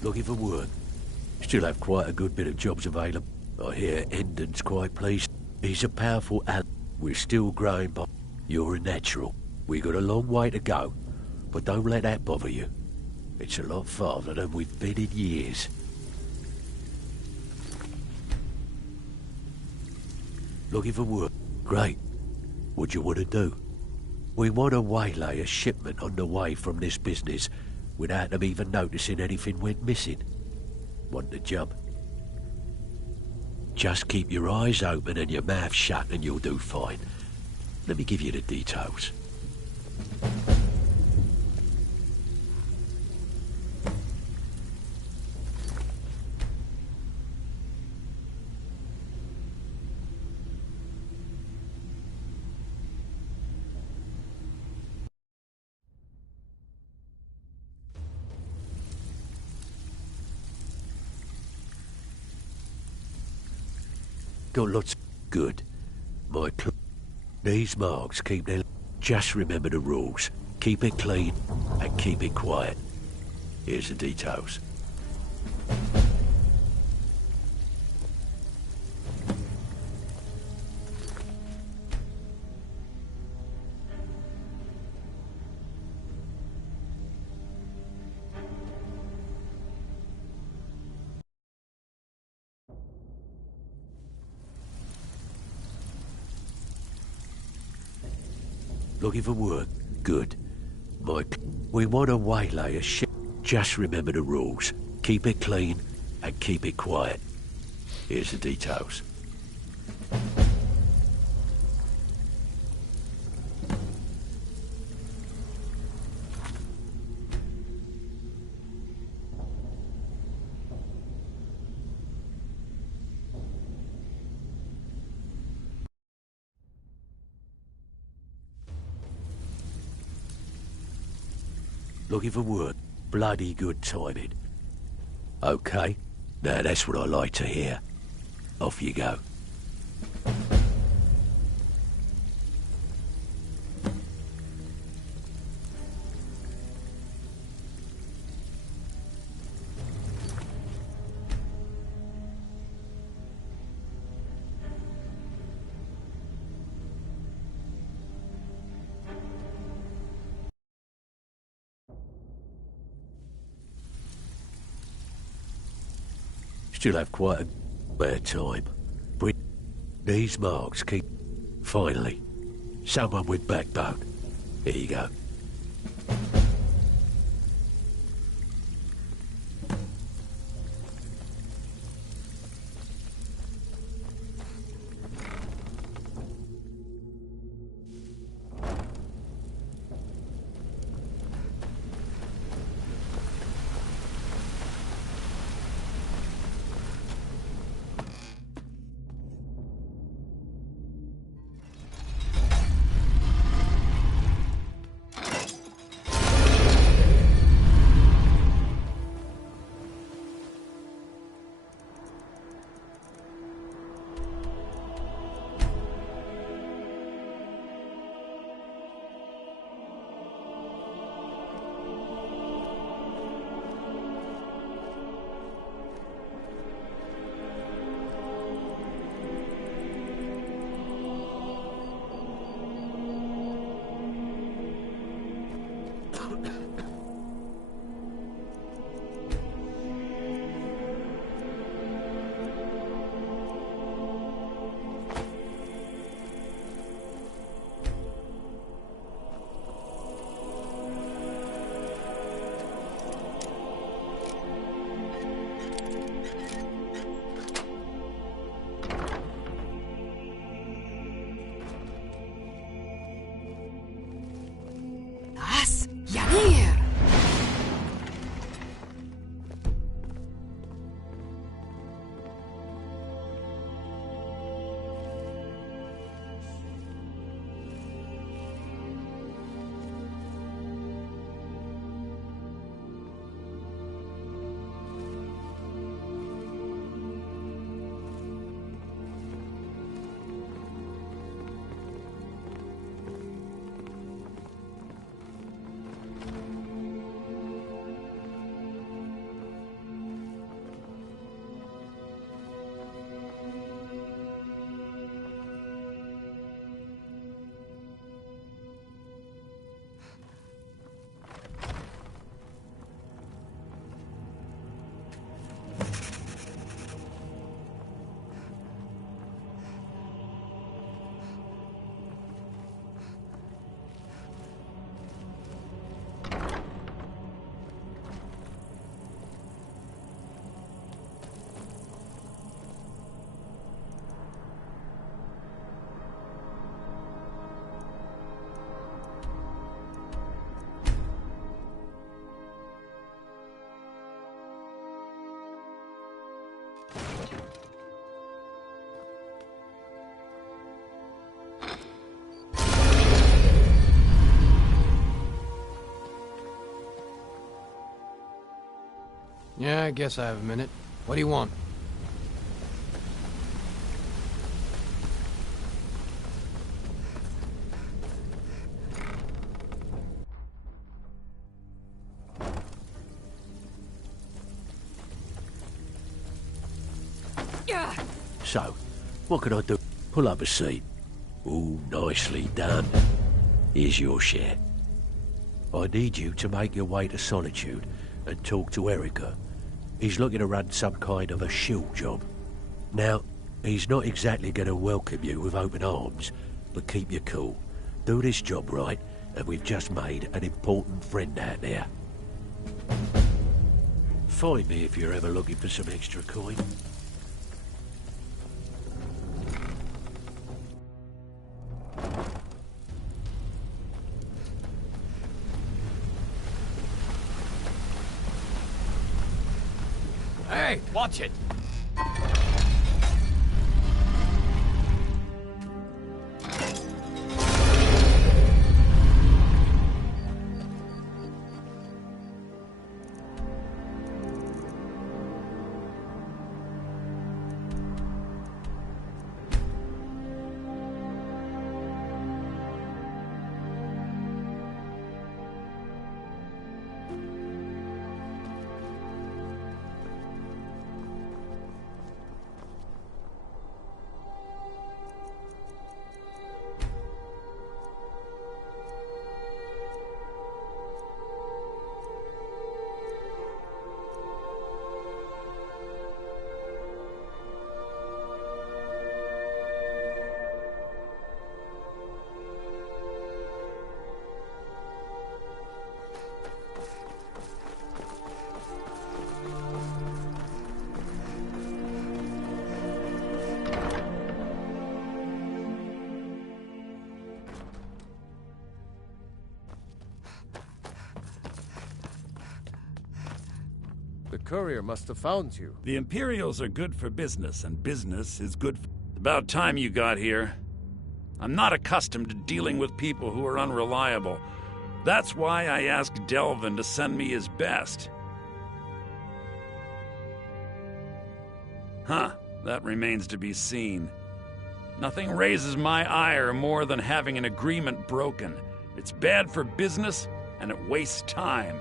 Looking for work. Still have quite a good bit of jobs available. I hear Endon's quite pleased. He's a powerful allot. We're still growing, but you're a natural. We got a long way to go, but don't let that bother you. It's a lot farther than we've been in years. Looking for work. Great. What do you want to do? We want to waylay a shipment on the way from this business without them even noticing anything went missing. Want the job? Just keep your eyes open and your mouth shut and you'll do fine. Let me give you the details. Got lots good. These marks keep their... Just remember the rules. Keep it clean and keep it quiet. Here's the details. Looking for work? Good. We want to waylay a ship. Just remember the rules. Keep it clean and keep it quiet. Here's the details. Looking for work. Bloody good timing. Okay, now that's what I like to hear. Off you go. Still have quite a bad time. These marks keep... Finally, someone with backbone. Here you go. Yeah, I guess I have a minute. What do you want? So, what can I do? Pull up a seat. Ooh, nicely done. Here's your share. I need you to make your way to Solitude and talk to Erica. He's looking to run some kind of a shield job. Now, he's not exactly going to welcome you with open arms, but keep your cool. Do this job right, and we've just made an important friend out there. Find me if you're ever looking for some extra coin. Hey, watch it! The courier must have found you. The Imperials are good for business, and business is good for... About time you got here. I'm not accustomed to dealing with people who are unreliable. That's why I asked Delvin to send me his best. Huh, that remains to be seen. Nothing raises my ire more than having an agreement broken. It's bad for business, and it wastes time.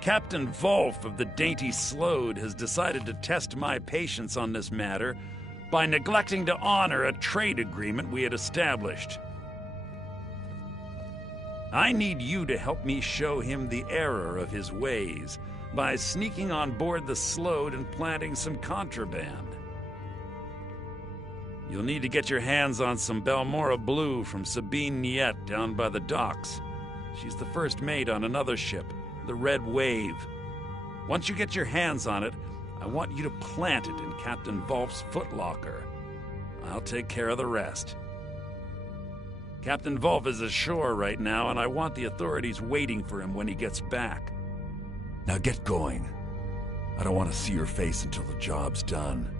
Captain Volf of the Dainty Slode has decided to test my patience on this matter by neglecting to honor a trade agreement we had established. I need you to help me show him the error of his ways by sneaking on board the Slode and planting some contraband. You'll need to get your hands on some Balmora Blue from Sabine Niet down by the docks. She's the first mate on another ship, the Red Wave. Once you get your hands on it, I want you to plant it in Captain Volf's footlocker. I'll take care of the rest. Captain Volf is ashore right now, and I want the authorities waiting for him when he gets back. Now get going. I don't want to see your face until the job's done.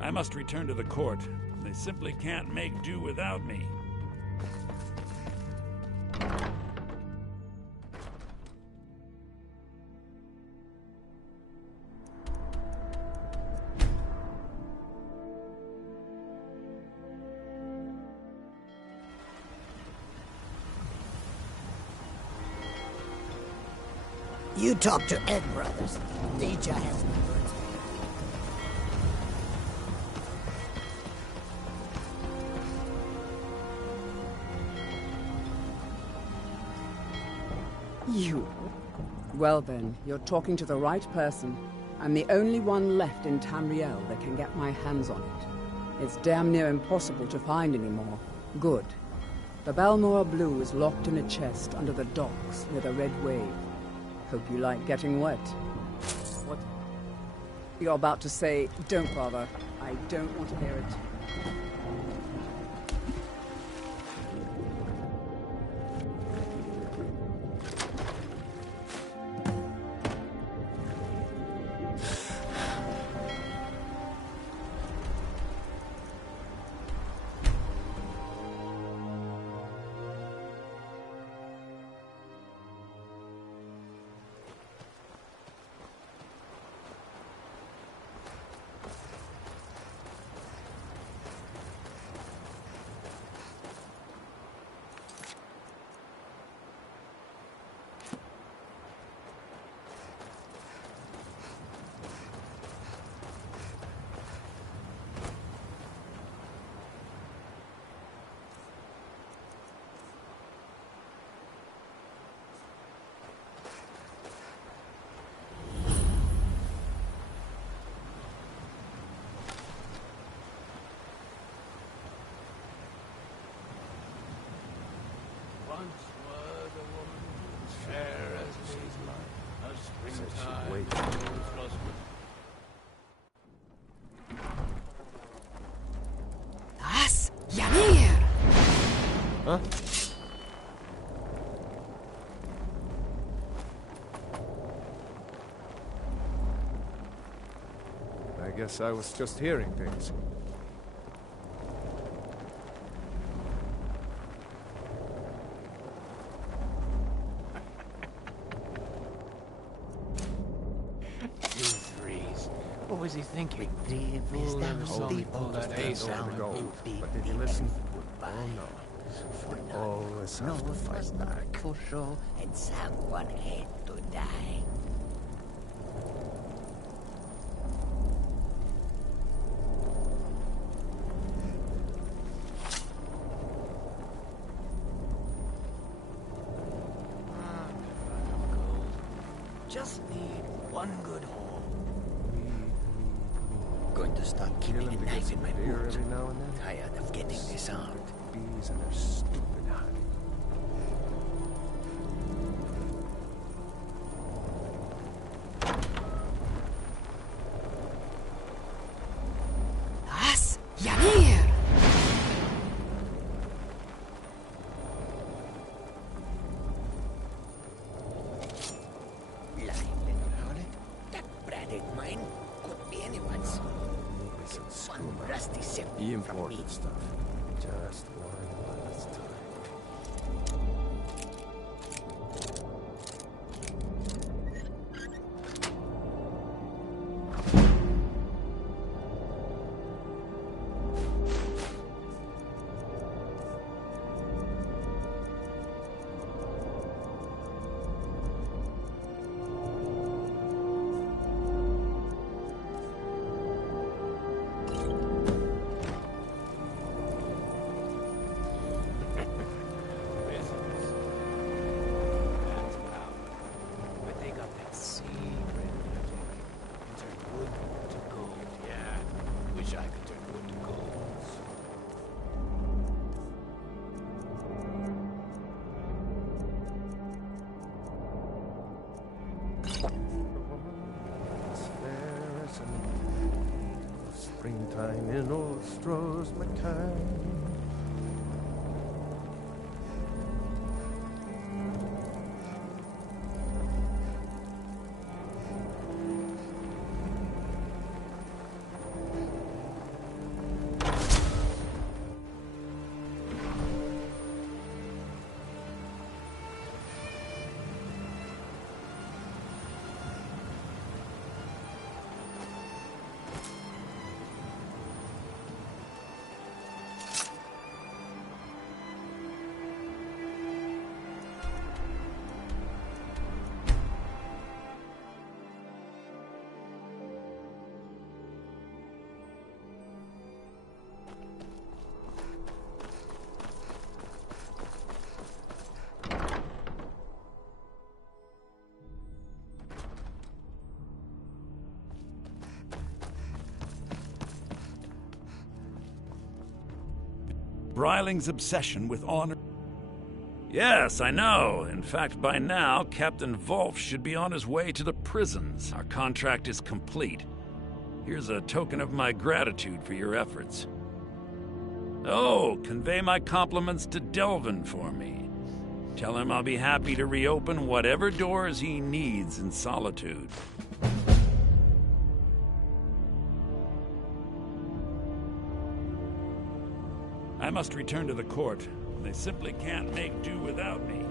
I must return to the court. They simply can't make do without me. You talk to Ed Brothers. Deja has no words. You? Well then, you're talking to the right person. I'm the only one left in Tamriel that can get my hands on it. It's damn near impossible to find anymore. Good. The Balmora Blue is locked in a chest under the docks near the Red Wave. Hope you like getting wet. What you're about to say, don't bother. I don't want to hear it. Das Yanir! Huh? I guess I was just hearing things. What was he thinking? Pull that ace out of the gold. But did you listen? Oh no. You always have to fight back. For sure, and someone had to die. Just need one good haul. Going to start keeping it nice in my boot. Tired of getting disarmed. Bees and their stupid honey. Das Yanir! That brat ain't mine. Could be anyone's. One rusty sip from me. Imported stuff. Just one last time. But they got that secret magic. Turn wood to gold. Yeah. Wish I could turn wood to gold. As fair as an springtime in Ostro's Mackay. Bryling's obsession with honor. Yes, I know. In fact, by now, Captain Wolf should be on his way to the prisons. Our contract is complete. Here's a token of my gratitude for your efforts. Oh, convey my compliments to Delvin for me. Tell him I'll be happy to reopen whatever doors he needs in Solitude. I must return to the court. They simply can't make do without me.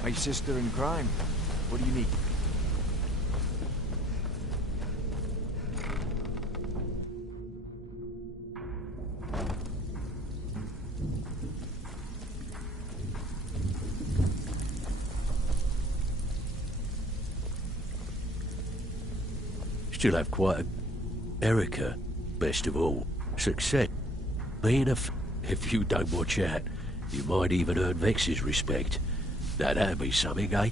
My sister in crime. What do you need? Still have quite a... Erica, best of all. Success. Being if you don't watch out, you might even earn Vex's respect. That'd be something, eh?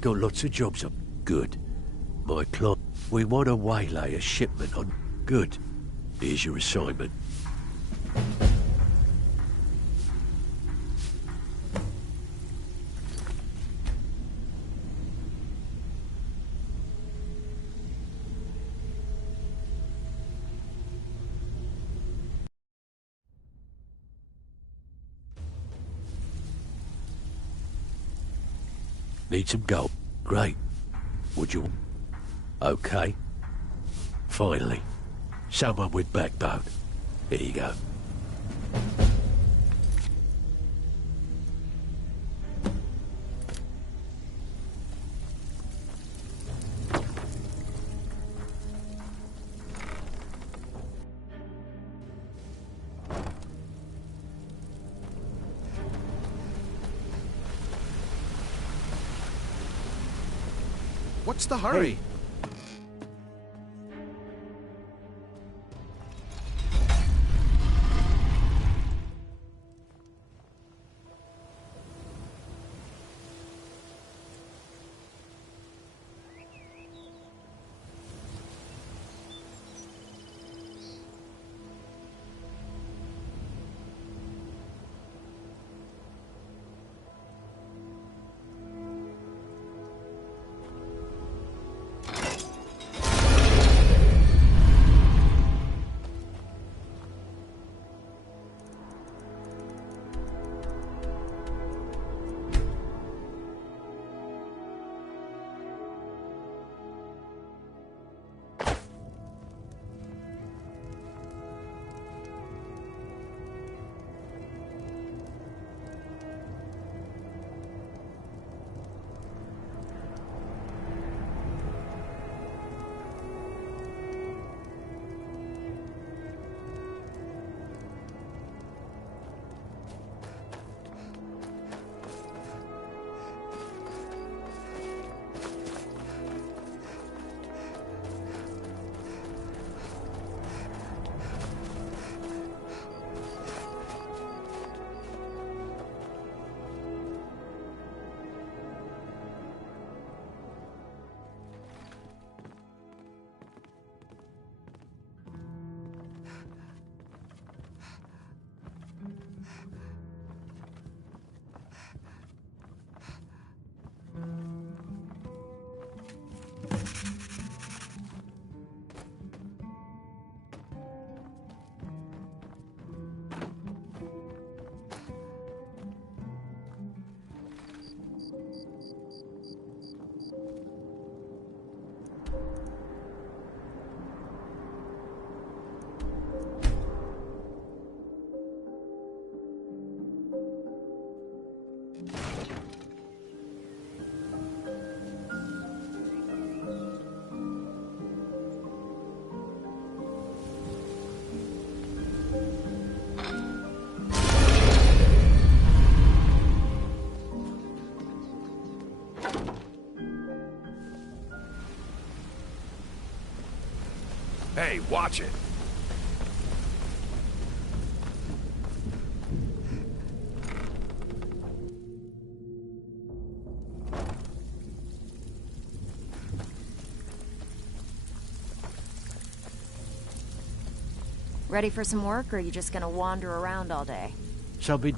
Got lots of jobs up. Good. My client, we want to waylay a shipment on... Good. Here's your assignment. Need some gold. Great. Would you... Okay. Finally. Someone with backbone. Here you go. What's the hurry? Hey. Hey, watch it. Ready for some work, or are you just gonna wander around all day? Something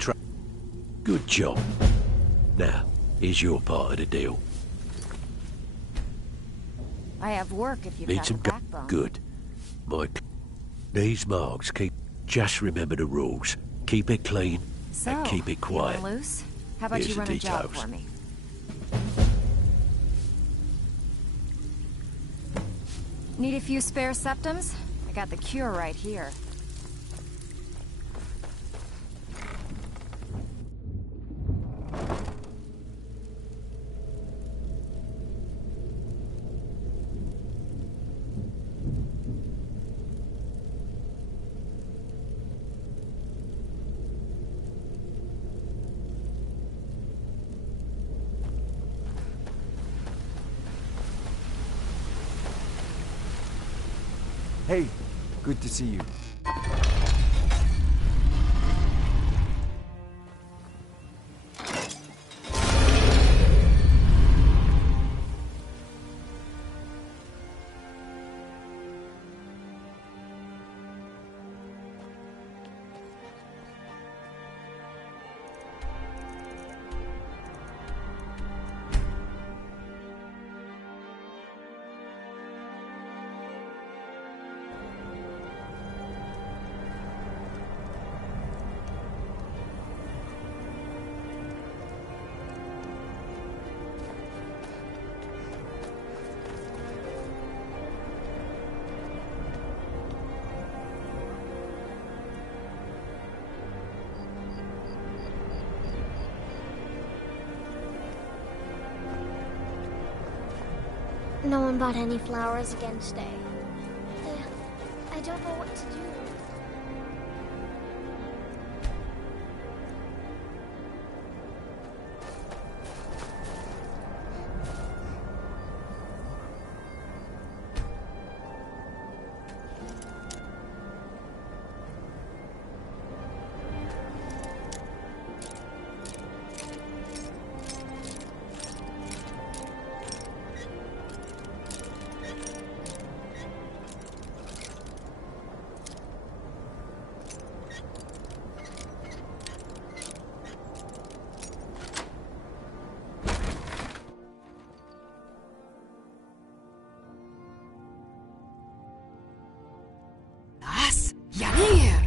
Good job. Now, here's your part of the deal. I have work if you've Need got some the backbone. Good. These marks keep... Just remember the rules. Keep it clean So, and keep it quiet. feeling loose? How about Here's you the run a job details. for me? Need a few spare septums? I got the cure right here. Hey, good to see you. No one bought any flowers again today. I don't know what to do. Yanir!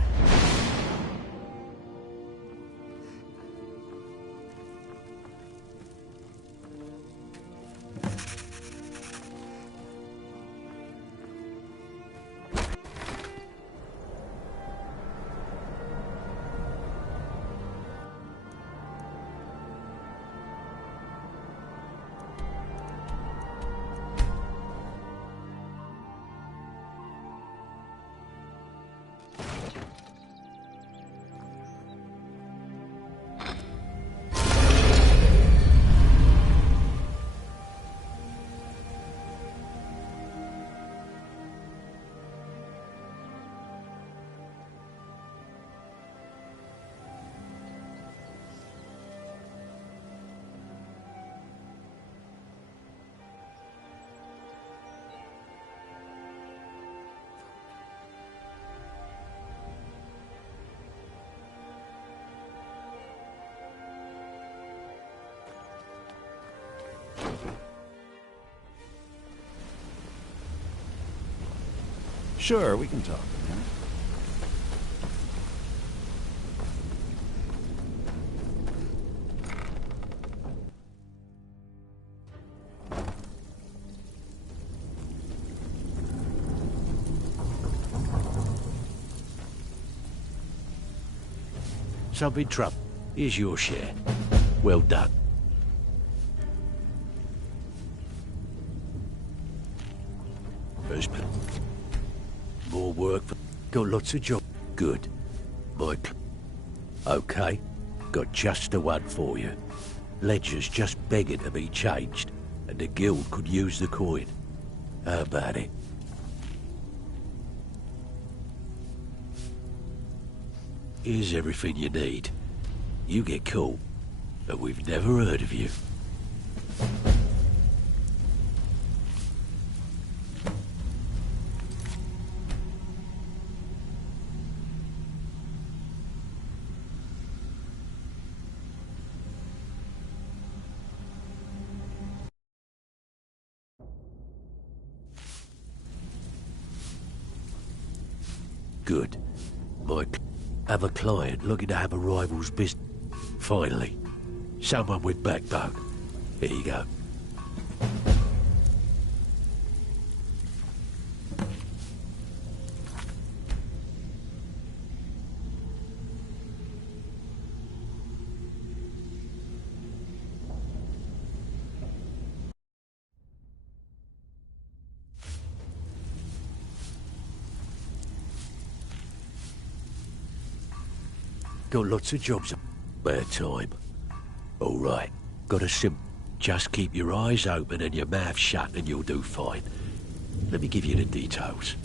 Sure, we can talk. Yeah? Some in trouble. Here's your share. Well done. First man. More work for... Got lots of jobs. Good. Okay. Got just the one for you. Ledger's just begging to be changed, and the guild could use the coin. How about it? Here's everything you need. You get caught, and we've never heard of you. Good. Have a client looking to have a rival's business. Finally. Someone with backbone. Here you go. Got lots of jobs. Bad time. All right. Got a sim. Just keep your eyes open and your mouth shut and you'll do fine. Let me give you the details.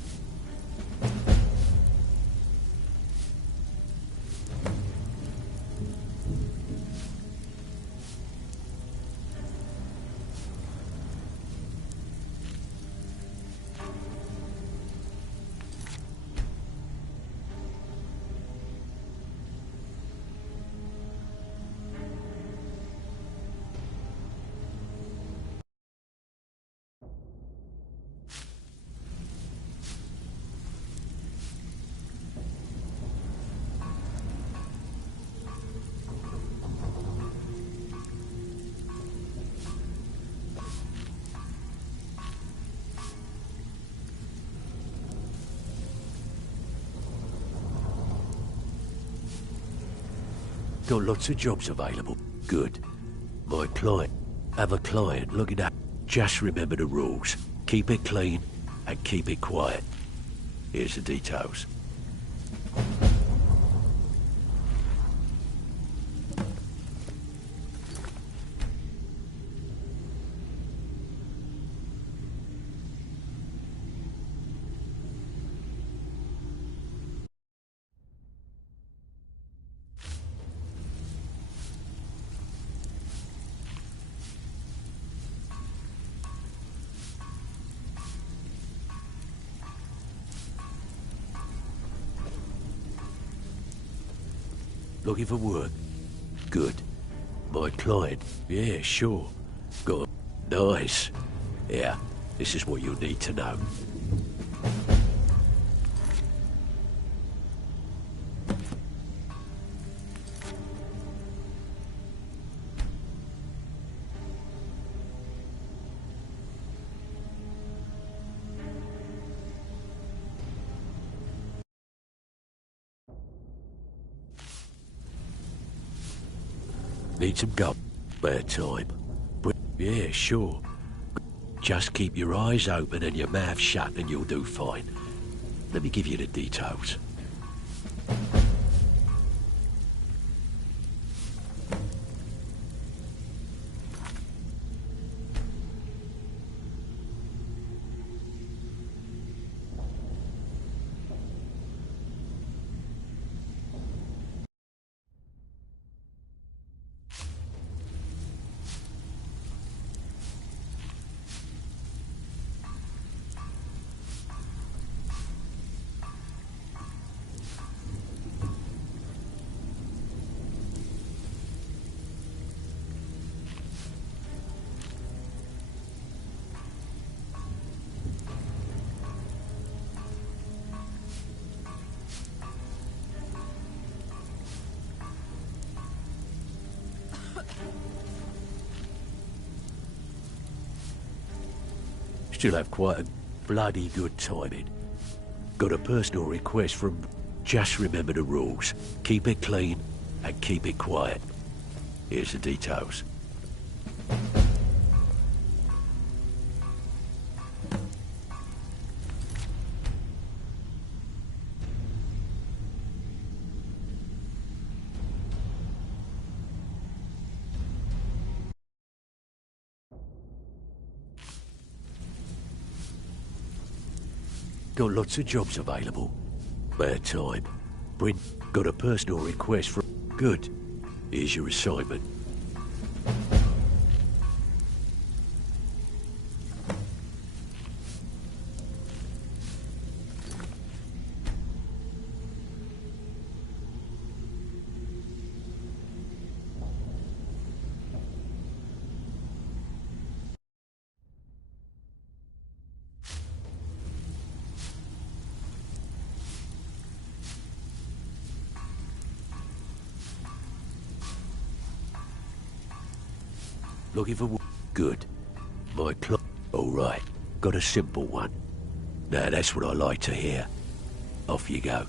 Got lots of jobs available. Good. My client. Have a client looking at... Just remember the rules. Keep it clean and keep it quiet. Here's the details. Looking for work? Good. My client? Yeah, sure. Got a... Nice. Yeah, this is what you need to know. Need some gum. Bad time. But yeah, sure. Just keep your eyes open and your mouth shut and you'll do fine. Let me give you the details. Still have quite a bloody good timing. Got a personal request from... Just remember the rules. Keep it clean and keep it quiet. Here's the details. Got lots of jobs available. Bad time. Bryn, got a personal request from... Good. Here's your assignment. Looking for work? Good. My clock. All right. Got a simple one. Now that's what I like to hear. Off you go.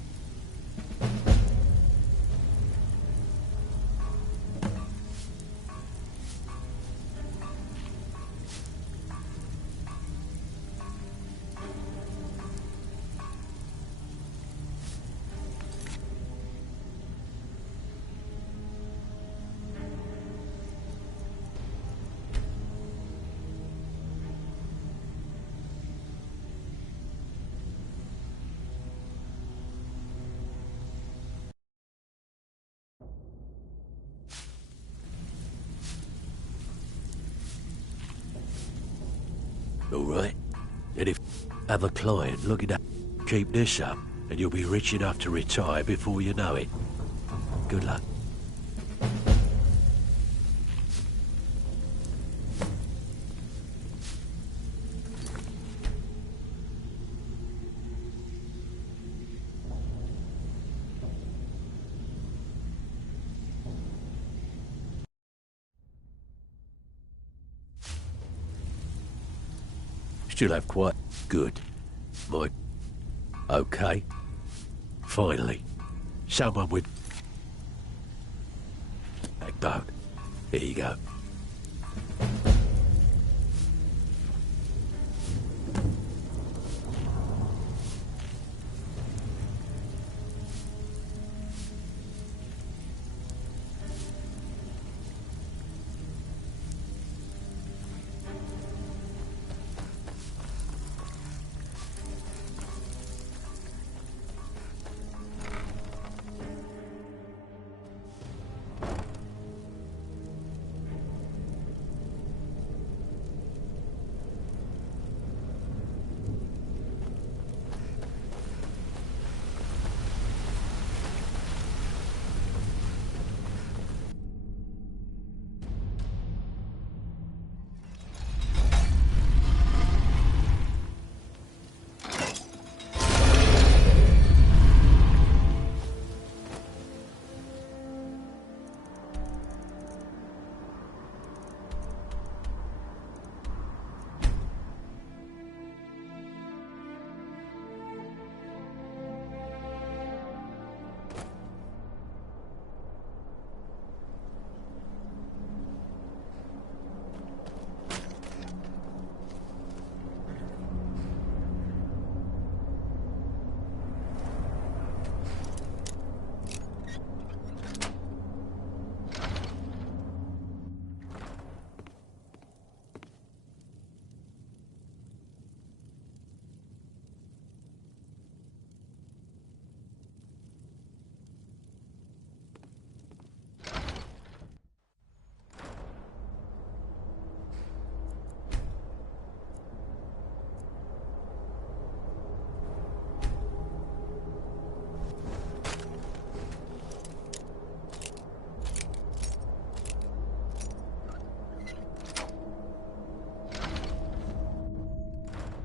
right? And if have a client looking at, keep this up, and you'll be rich enough to retire before you know it. Good luck. Still have quite good. Okay. Finally. Someone with backbone. Here you go.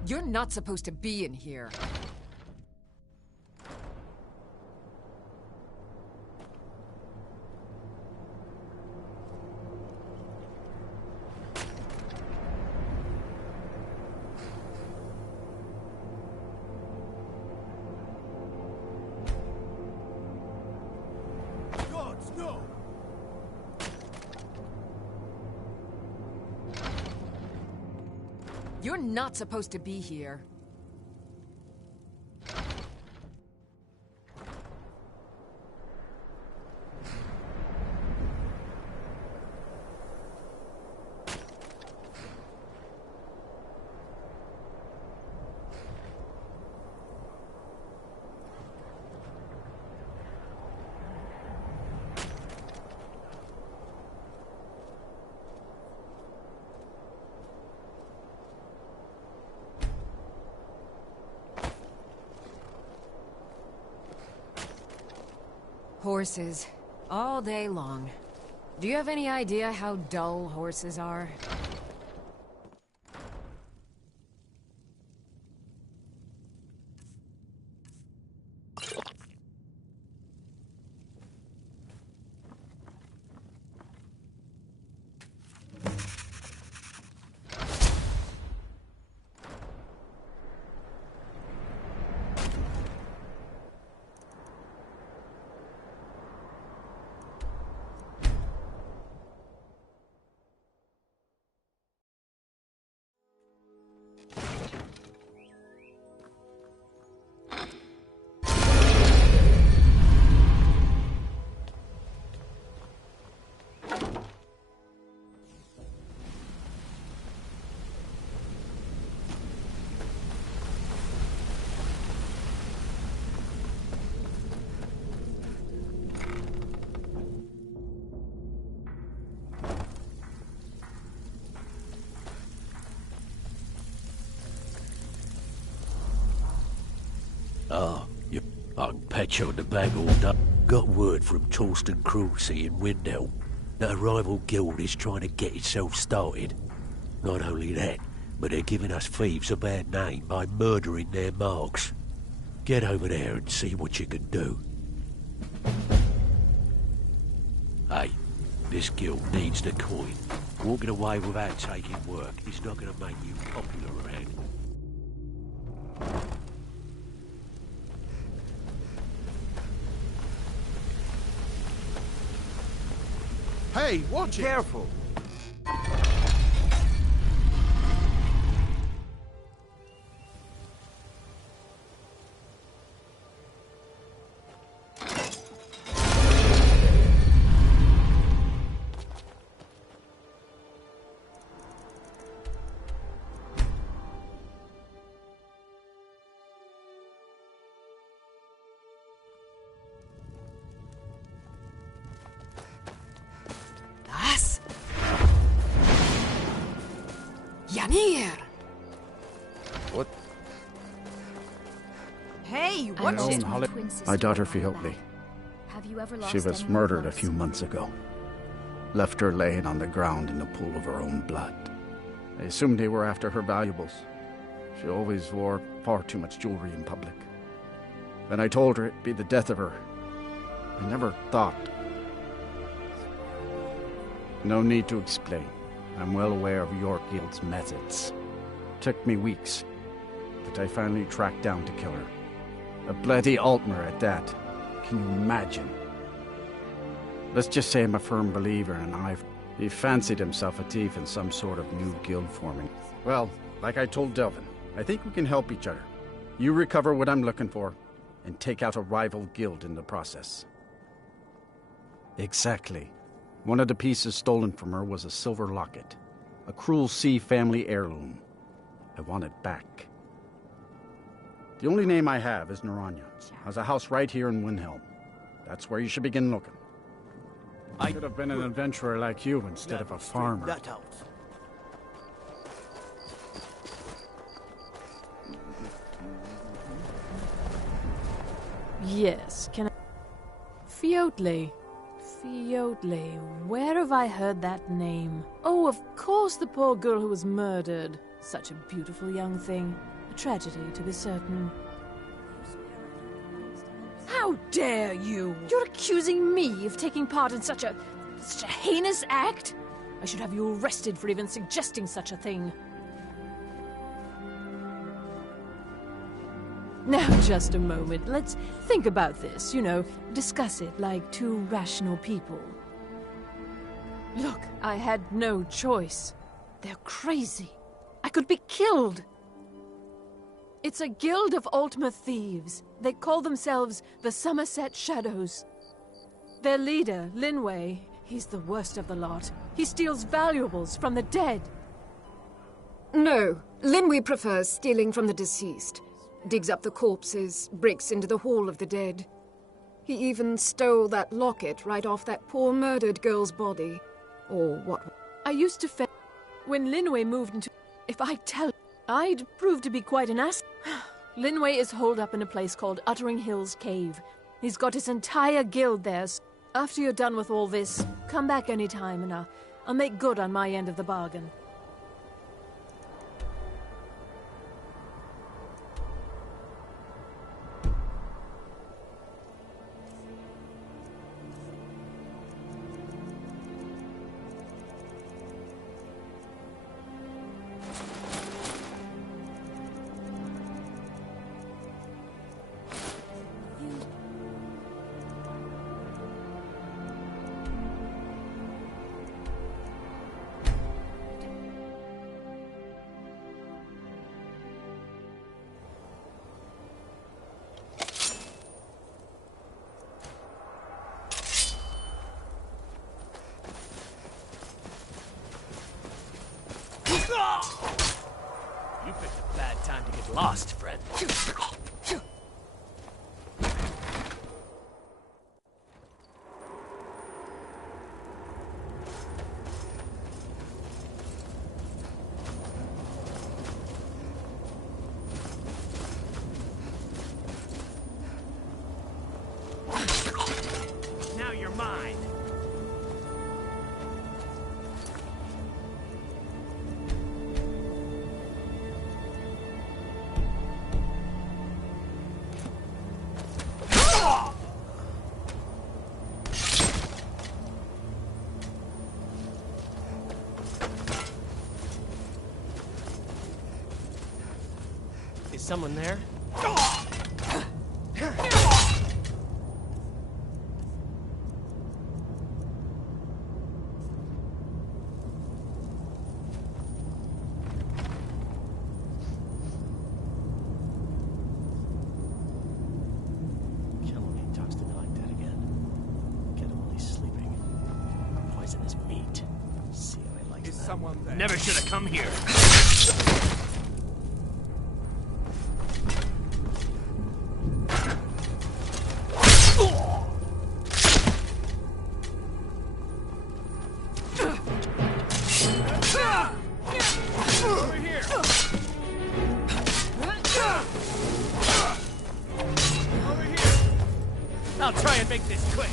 You're not supposed to be in here. Gods, no! You're not supposed to be here. Horses. All day long. Do you have any idea how dull horses are? Ah, I can pat you on the back all day. Got word from Torsten Cruelty in Windhelm that a rival guild is trying to get itself started. Not only that, but they're giving us thieves a bad name by murdering their marks. Get over there and see what you can do. Hey, this guild needs the coin. Walking away without taking work is not going to make you popular around. Hey, watch it! Careful! What? Hey, watch it! My daughter Fiotli. Have you ever lost She was anyone murdered a close? few months ago. Left her laying on the ground in a pool of her own blood. I assumed they were after her valuables. She always wore far too much jewelry in public. When I told her it'd be the death of her, I never thought. No need to explain. I'm well aware of your guild's methods. Took me weeks, but I finally tracked down to kill her. A bloody Altmer at that. Can you imagine? Let's just say I'm a firm believer in he fancied himself a thief in some sort of new guild forming. Well, like I told Delvin, I think we can help each other. You recover what I'm looking for, and take out a rival guild in the process. Exactly. One of the pieces stolen from her was a silver locket. A Cruel Sea family heirloom. I want it back. The only name I have is Naranya. Has a house right here in Windhelm. That's where you should begin looking. I should have been an adventurer like you instead of a farmer. That out. Yes, can I... Fiotli. Fiotli. Where have I heard that name? Oh, of course, the poor girl who was murdered. Such a beautiful young thing. A tragedy, to be certain. How dare you! You're accusing me of taking part in such a heinous act? I should have you arrested for even suggesting such a thing. Now, just a moment. Let's think about this, discuss it like two rational people. Look, I had no choice. They're crazy. I could be killed. It's a guild of Altmer thieves. They call themselves the Somerset Shadows. Their leader, Linway, he's the worst of the lot. He steals valuables from the dead. No, Linway prefers stealing from the deceased. Digs up the corpses, breaks into the Hall of the Dead. He even stole that locket right off that poor murdered girl's body. Or what? I used to when Linway moved into... If I tell... I'd prove to be quite an ass. Linway is holed up in a place called Uttering Hills Cave. He's got his entire guild there. So after you're done with all this, come back anytime and I'll make good on my end of the bargain. You picked a bad time to get lost, friend. mine. Is someone there? Never should have come here. Over here. Over here. I'll try and make this quick.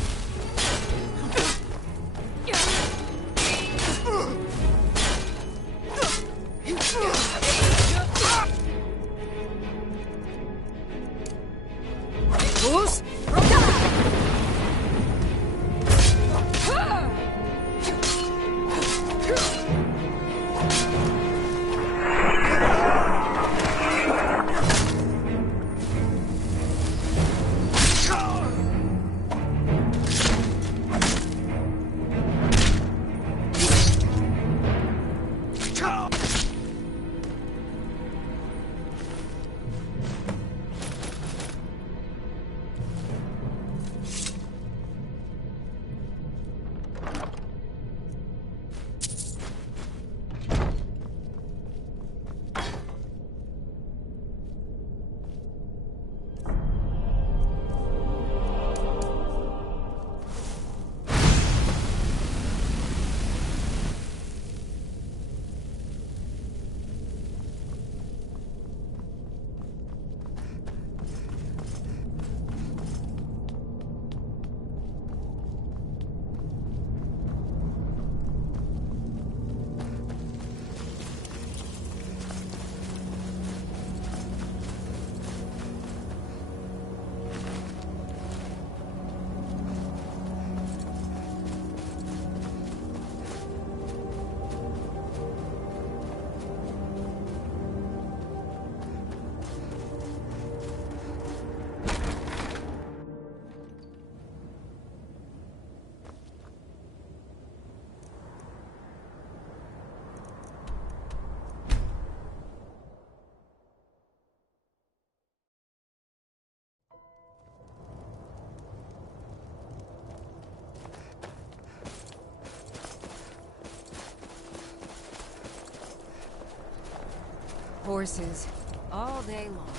Horses, all day long.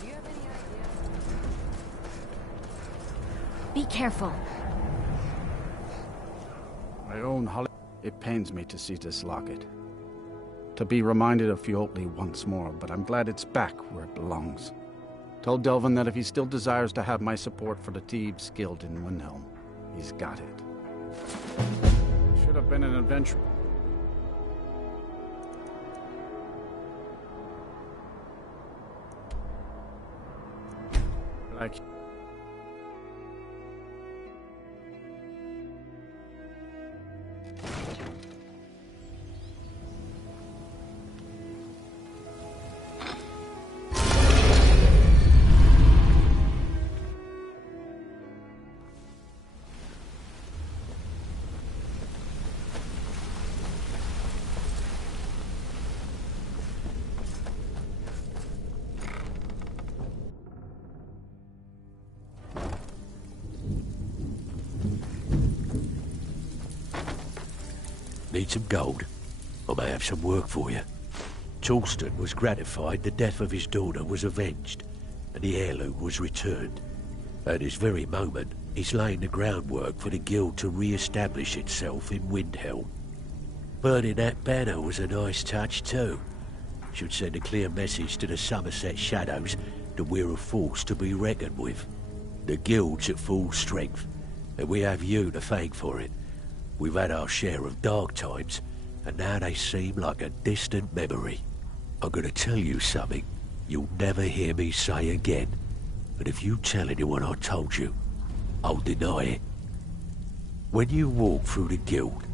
Do you have any idea? Be careful. My own Holly. It pains me to see this locket. To be reminded of Fjoltli once more, but I'm glad it's back where it belongs. Told Delvin that if he still desires to have my support for the Thieves Guild in Windhelm, he's got it. Should have been an adventure. Like... Need some gold? I may have some work for you. Torsten was gratified the death of his daughter was avenged, and the heirloom was returned. At this very moment, he's laying the groundwork for the guild to re-establish itself in Windhelm. Burning that banner was a nice touch too. Should send a clear message to the Somerset Shadows that we're a force to be reckoned with. The guild's at full strength, And we have you to thank for it. We've had our share of dark times, and now they seem like a distant memory. I'm gonna tell you something you'll never hear me say again. But if you tell anyone I told you, I'll deny it. When you walk through the guild,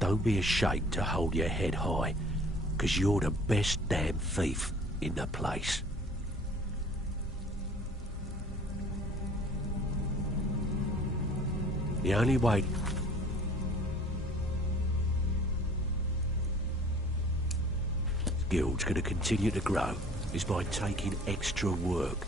don't be ashamed to hold your head high, 'cause you're the best damn thief in the place. The only way... this guild's gonna continue to grow is by taking extra work.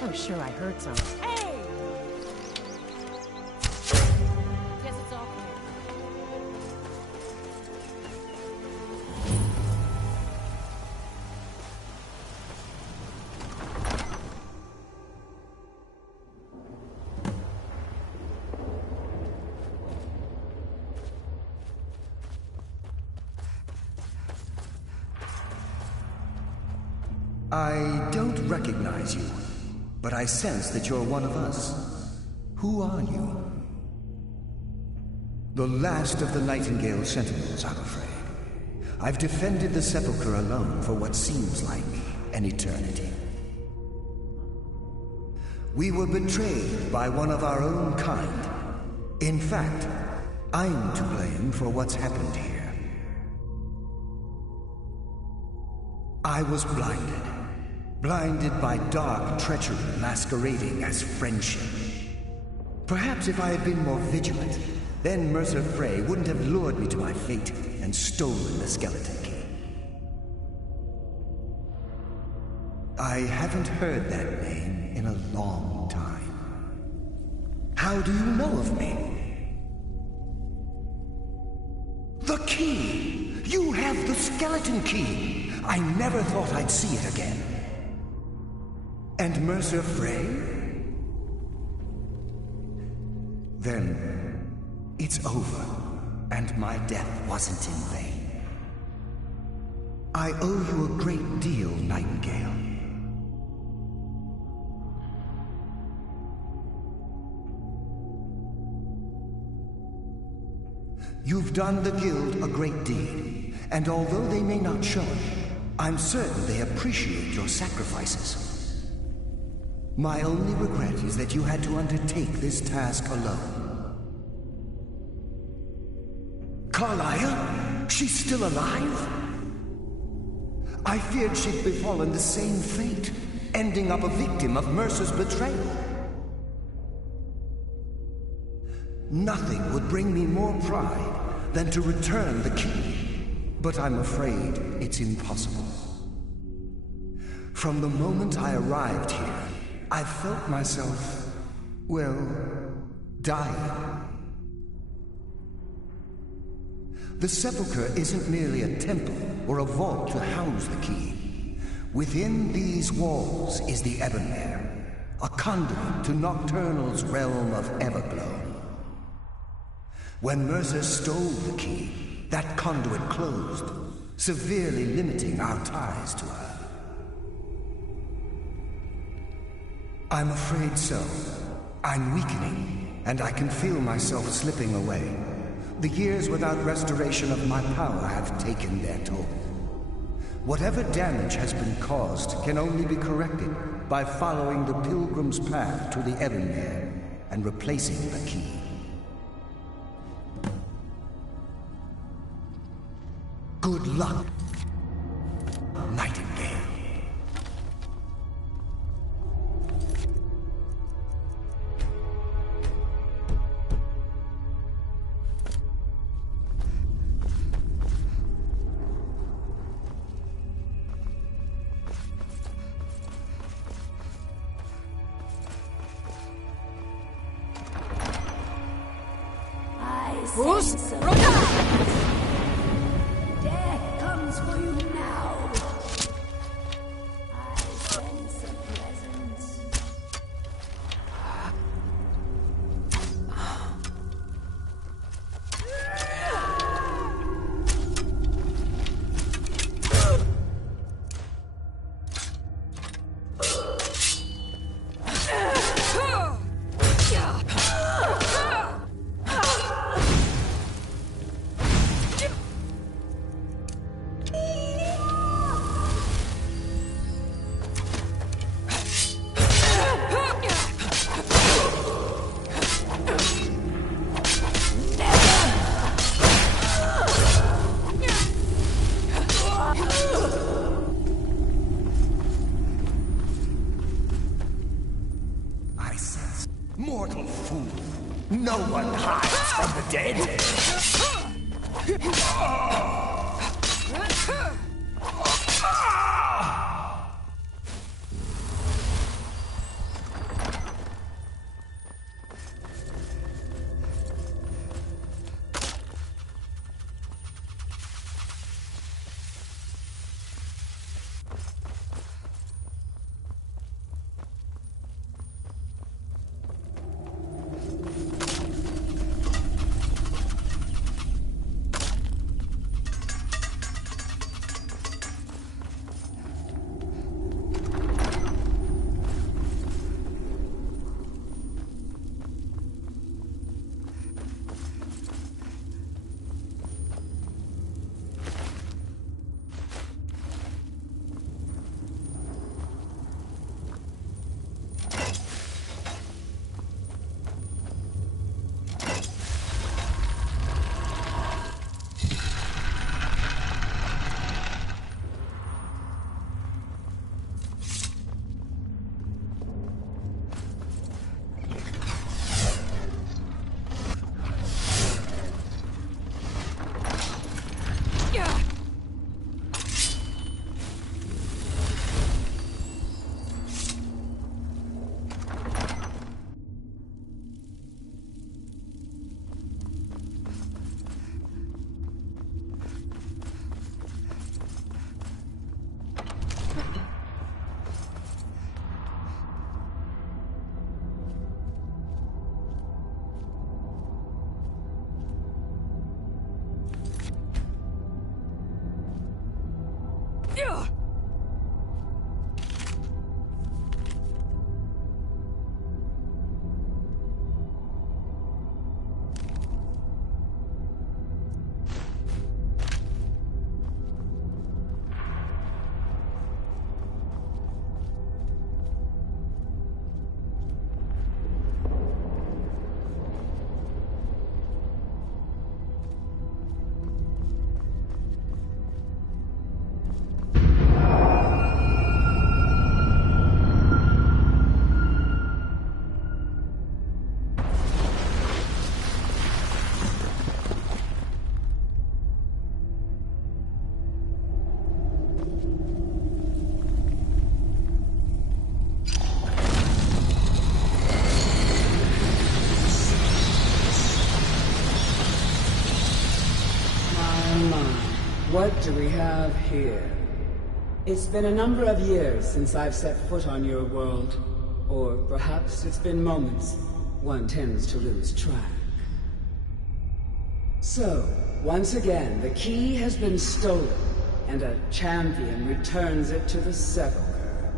Oh, sure, I heard some. Hey! Guess it's all clear. I don't recognize you, but I sense that you're one of us. Who are you? The last of the Nightingale Sentinels, I'm afraid. I've defended the Sepulchre alone for what seems like an eternity. We were betrayed by one of our own kind. In fact, I'm to blame for what's happened here. I was blinded. Blinded by dark treachery masquerading as friendship. Perhaps if I had been more vigilant, then Mercer Frey wouldn't have lured me to my fate and stolen the skeleton key. I haven't heard that name in a long time. How do you know of me? The key! You have the skeleton key! I never thought I'd see it again. And Mercer Frey? Then it's over, and my death wasn't in vain. I owe you a great deal, Nightingale. You've done the Guild a great deed, and although they may not show it, I'm certain they appreciate your sacrifices. My only regret is that you had to undertake this task alone. Carlia? She's still alive? I feared she'd befallen the same fate, ending up a victim of Mercer's betrayal. Nothing would bring me more pride than to return the key, but I'm afraid it's impossible. From the moment I arrived here, I felt myself, well, dying. The Sepulchre isn't merely a temple or a vault to house the key. Within these walls is the Ebonmere, a conduit to Nocturnal's realm of Everglow. When Mercer stole the key, that conduit closed, severely limiting our ties to her. I'm afraid so. I'm weakening, and I can feel myself slipping away. The years without restoration of my power have taken their toll. Whatever damage has been caused can only be corrected by following the pilgrim's path to the Ebonmere and replacing the key. Good luck, Nightingale. Death comes for you now. I sense a presence. Mortal fool! No one hides from the dead! What do we have here? It's been a number of years since I've set foot on your world. Or perhaps it's been moments. One tends to lose track. So, once again, the key has been stolen, and a champion returns it to the sepulchre.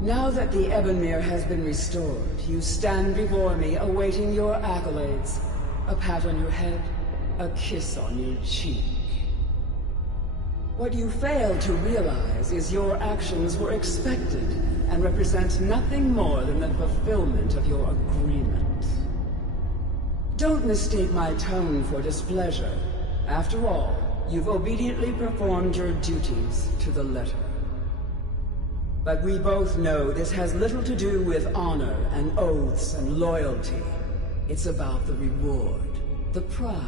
Now that the Ebonmere has been restored, you stand before me awaiting your accolades. A pat on your head, a kiss on your cheek. What you fail to realize is your actions were expected and represent nothing more than the fulfillment of your agreement. Don't mistake my tone for displeasure. After all, you've obediently performed your duties to the letter. But we both know this has little to do with honor and oaths and loyalty. It's about the reward, the prize.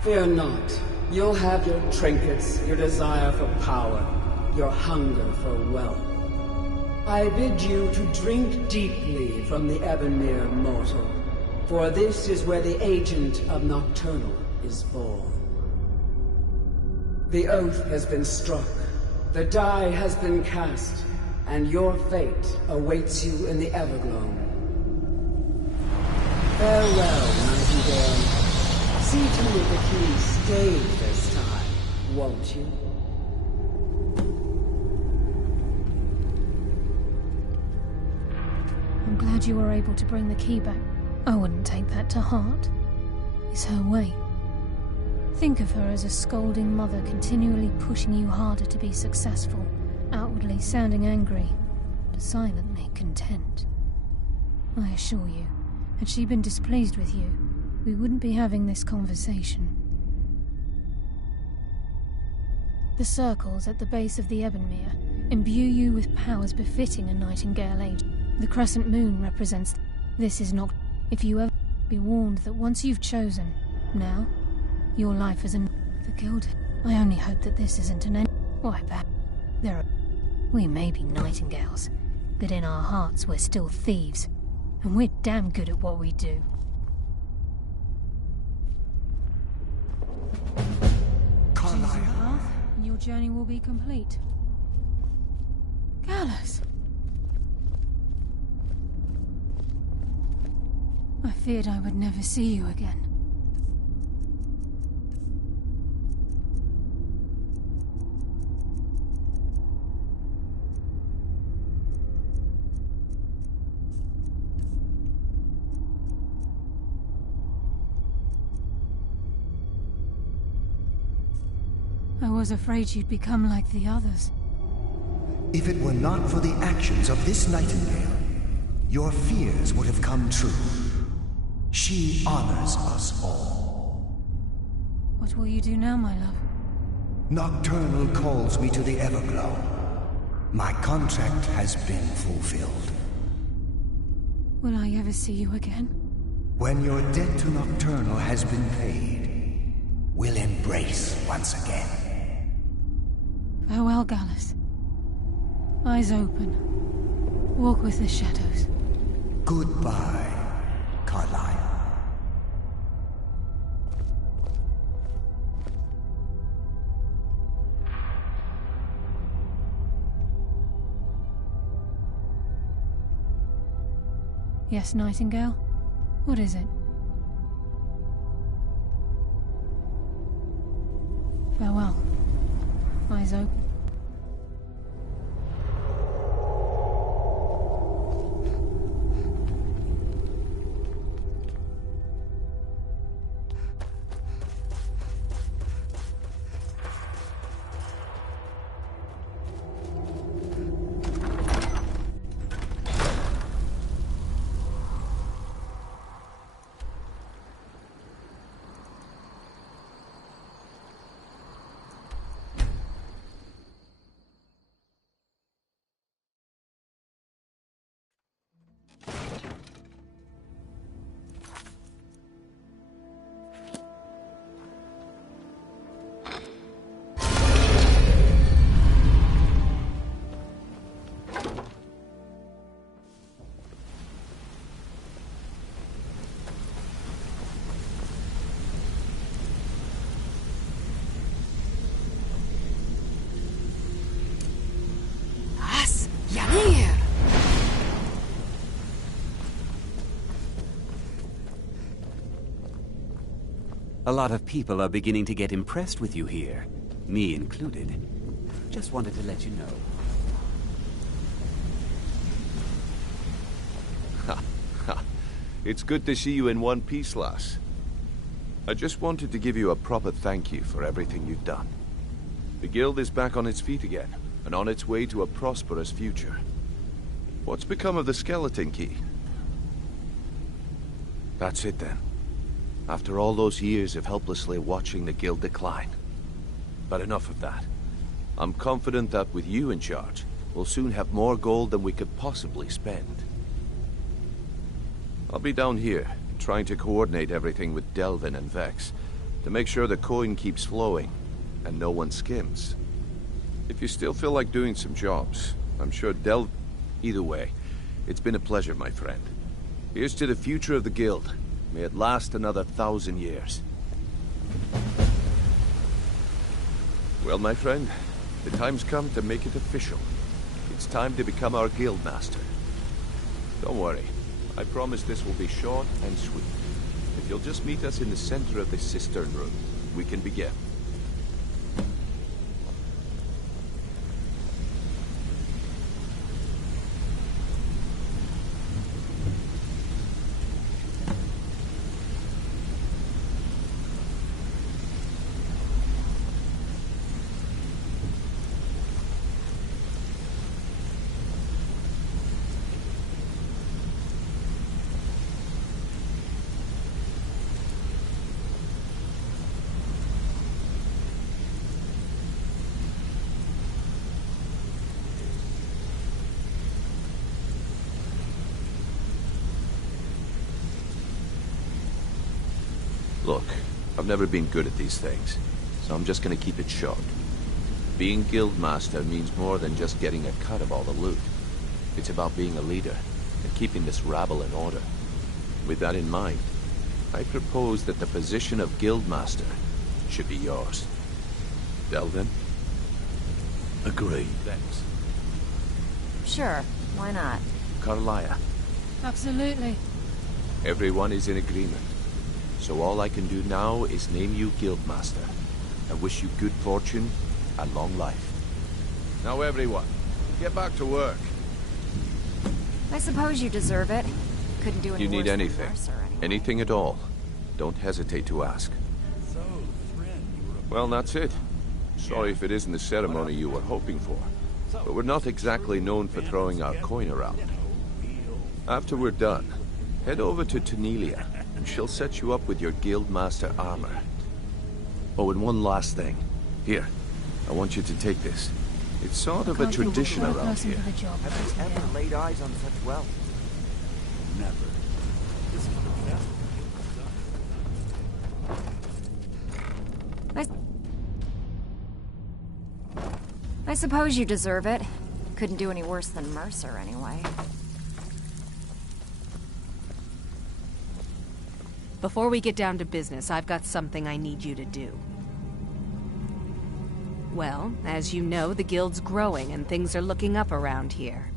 Fear not. You'll have your trinkets, your desire for power, your hunger for wealth. I bid you to drink deeply from the Ebonmere, mortal, for this is where the agent of Nocturnal is born. The oath has been struck, the die has been cast, and your fate awaits you in the Evergloam. Farewell, Nightingale. See to it the key stays this time, won't you? I'm glad you were able to bring the key back. I wouldn't take that to heart. It's her way. Think of her as a scolding mother continually pushing you harder to be successful, outwardly sounding angry, but silently content. I assure you, had she been displeased with you, we wouldn't be having this conversation. The circles at the base of the Ebonmere imbue you with powers befitting a Nightingale age. The crescent moon represents... This is not... If you ever be warned that once you've chosen, now, your life is the guild. I only hope that this isn't an end. Why, perhaps there are... We may be Nightingales, but in our hearts we're still thieves, and we're damn good at what we do. Choose your path, and your journey will be complete. Gallus! I feared I would never see you again. I was afraid you'd become like the others. If it were not for the actions of this Nightingale, your fears would have come true. She honors us all. What will you do now, my love? Nocturnal calls me to the Everglow. My contract has been fulfilled. Will I ever see you again? When your debt to Nocturnal has been paid, we'll embrace once again. Farewell, Gallus. Eyes open. Walk with the shadows. Goodbye, Carlyle. Yes, Nightingale? What is it? Farewell. Eyes open. A lot of people are beginning to get impressed with you here, me included. Just wanted to let you know. Ha, ha. It's good to see you in one piece, lass. I just wanted to give you a proper thank you for everything you've done. The guild is back on its feet again, and on its way to a prosperous future. What's become of the skeleton key? That's it then. After all those years of helplessly watching the guild decline. But enough of that. I'm confident that with you in charge, we'll soon have more gold than we could possibly spend. I'll be down here, trying to coordinate everything with Delvin and Vex, to make sure the coin keeps flowing, and no one skims. If you still feel like doing some jobs, I'm sure Either way, it's been a pleasure, my friend. Here's to the future of the guild. May it last another 1,000 years. Well, my friend, the time's come to make it official. It's time to become our guild master. Don't worry, I promise this will be short and sweet. If you'll just meet us in the center of this cistern room, we can begin. Look, I've never been good at these things, so I'm just gonna keep it short. Being guild master means more than just getting a cut of all the loot. It's about being a leader and keeping this rabble in order. With that in mind, I propose that the position of guild master should be yours. Delvin? Agreed. Thanks. Sure, why not? Carlia? Absolutely. Everyone is in agreement. So all I can do now is name you Guildmaster. I wish you good fortune and long life. Now everyone, get back to work. I suppose you deserve it. Couldn't do any You need worse than anything. Mercer anyway. Anything at all. Don't hesitate to ask. Well, that's it. Sorry if it isn't the ceremony you were hoping for. But we're not exactly known for throwing our coin around. After we're done, head over to Tanelia, and she'll set you up with your Guildmaster armor. Oh, and one last thing. Here, I want you to take this. It's sort of a tradition around here. Have you ever laid eyes on such wealth? Never. I suppose you deserve it. Couldn't do any worse than Mercer anyway. Before we get down to business, I've got something I need you to do. Well, as you know, the guild's growing and things are looking up around here.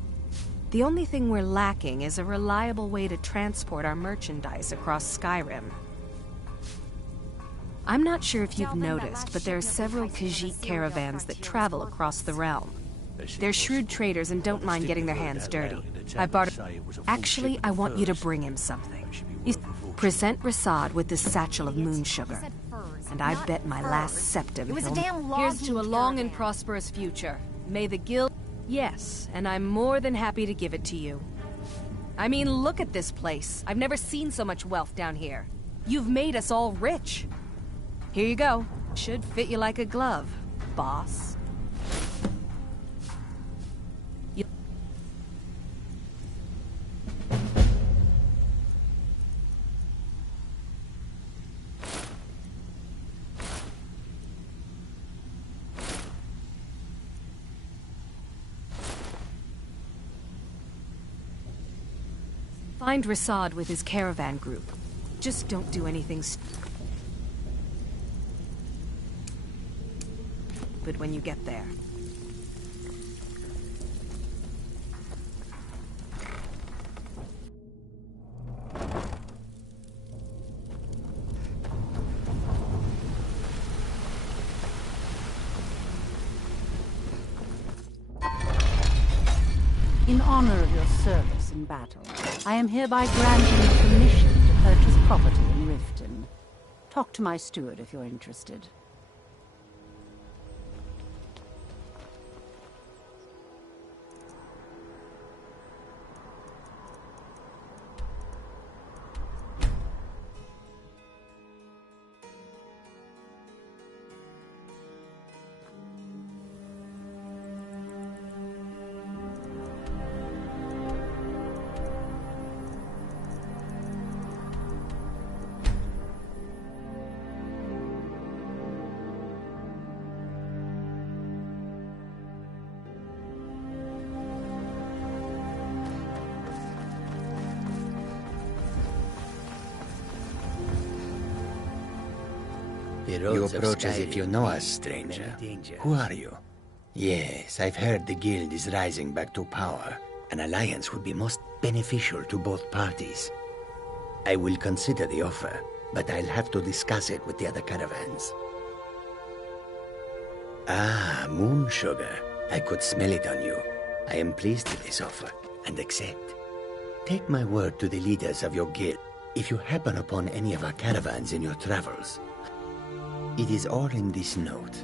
The only thing we're lacking is a reliable way to transport our merchandise across Skyrim. I'm not sure if you've noticed, but there are several Khajiit caravans that travel across the realm. They're shrewd traders and don't mind getting their hands dirty. I bartered... Actually, I want you to bring him something. Present Rasad with this satchel of moon sugar. And I bet my last septum here's to a long and prosperous future. May the guild... Yes, and I'm more than happy to give it to you. I mean, look at this place. I've never seen so much wealth down here. You've made us all rich. Here you go. Should fit you like a glove, boss. Find Rasad with his caravan group. Just don't do anything stupid when you get there. In honor of your service in battle, I am hereby granting you permission to purchase property in Riften. Talk to my steward if you're interested. You approach as if you know us, stranger. Who are you? Yes, I've heard the guild is rising back to power. An alliance would be most beneficial to both parties. I will consider the offer, but I'll have to discuss it with the other caravans. Ah, moon sugar. I could smell it on you. I am pleased with this offer, and accept. Take my word to the leaders of your guild. If you happen upon any of our caravans in your travels, it is all in this note.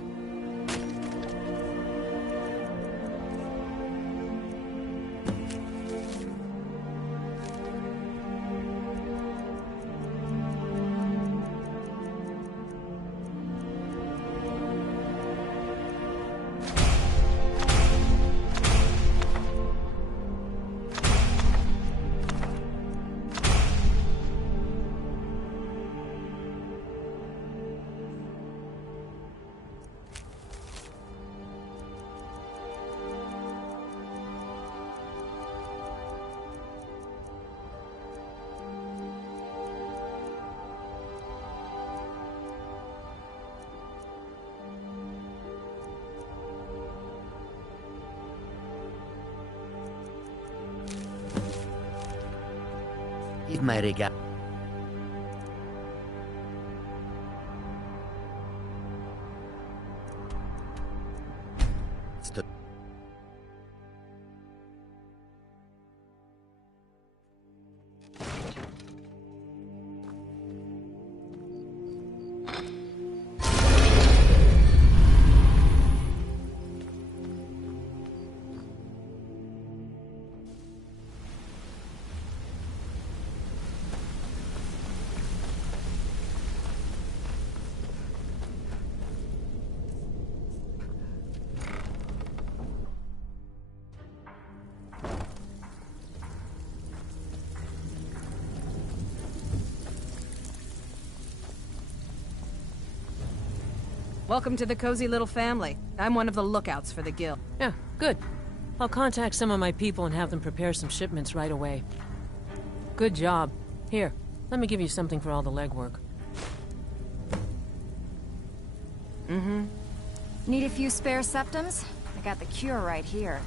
Give my regard. Welcome to the cozy little family. I'm one of the lookouts for the guild. Yeah, good. I'll contact some of my people and have them prepare some shipments right away. Good job. Here, let me give you something for all the legwork. Need a few spare septums? I got the cure right here.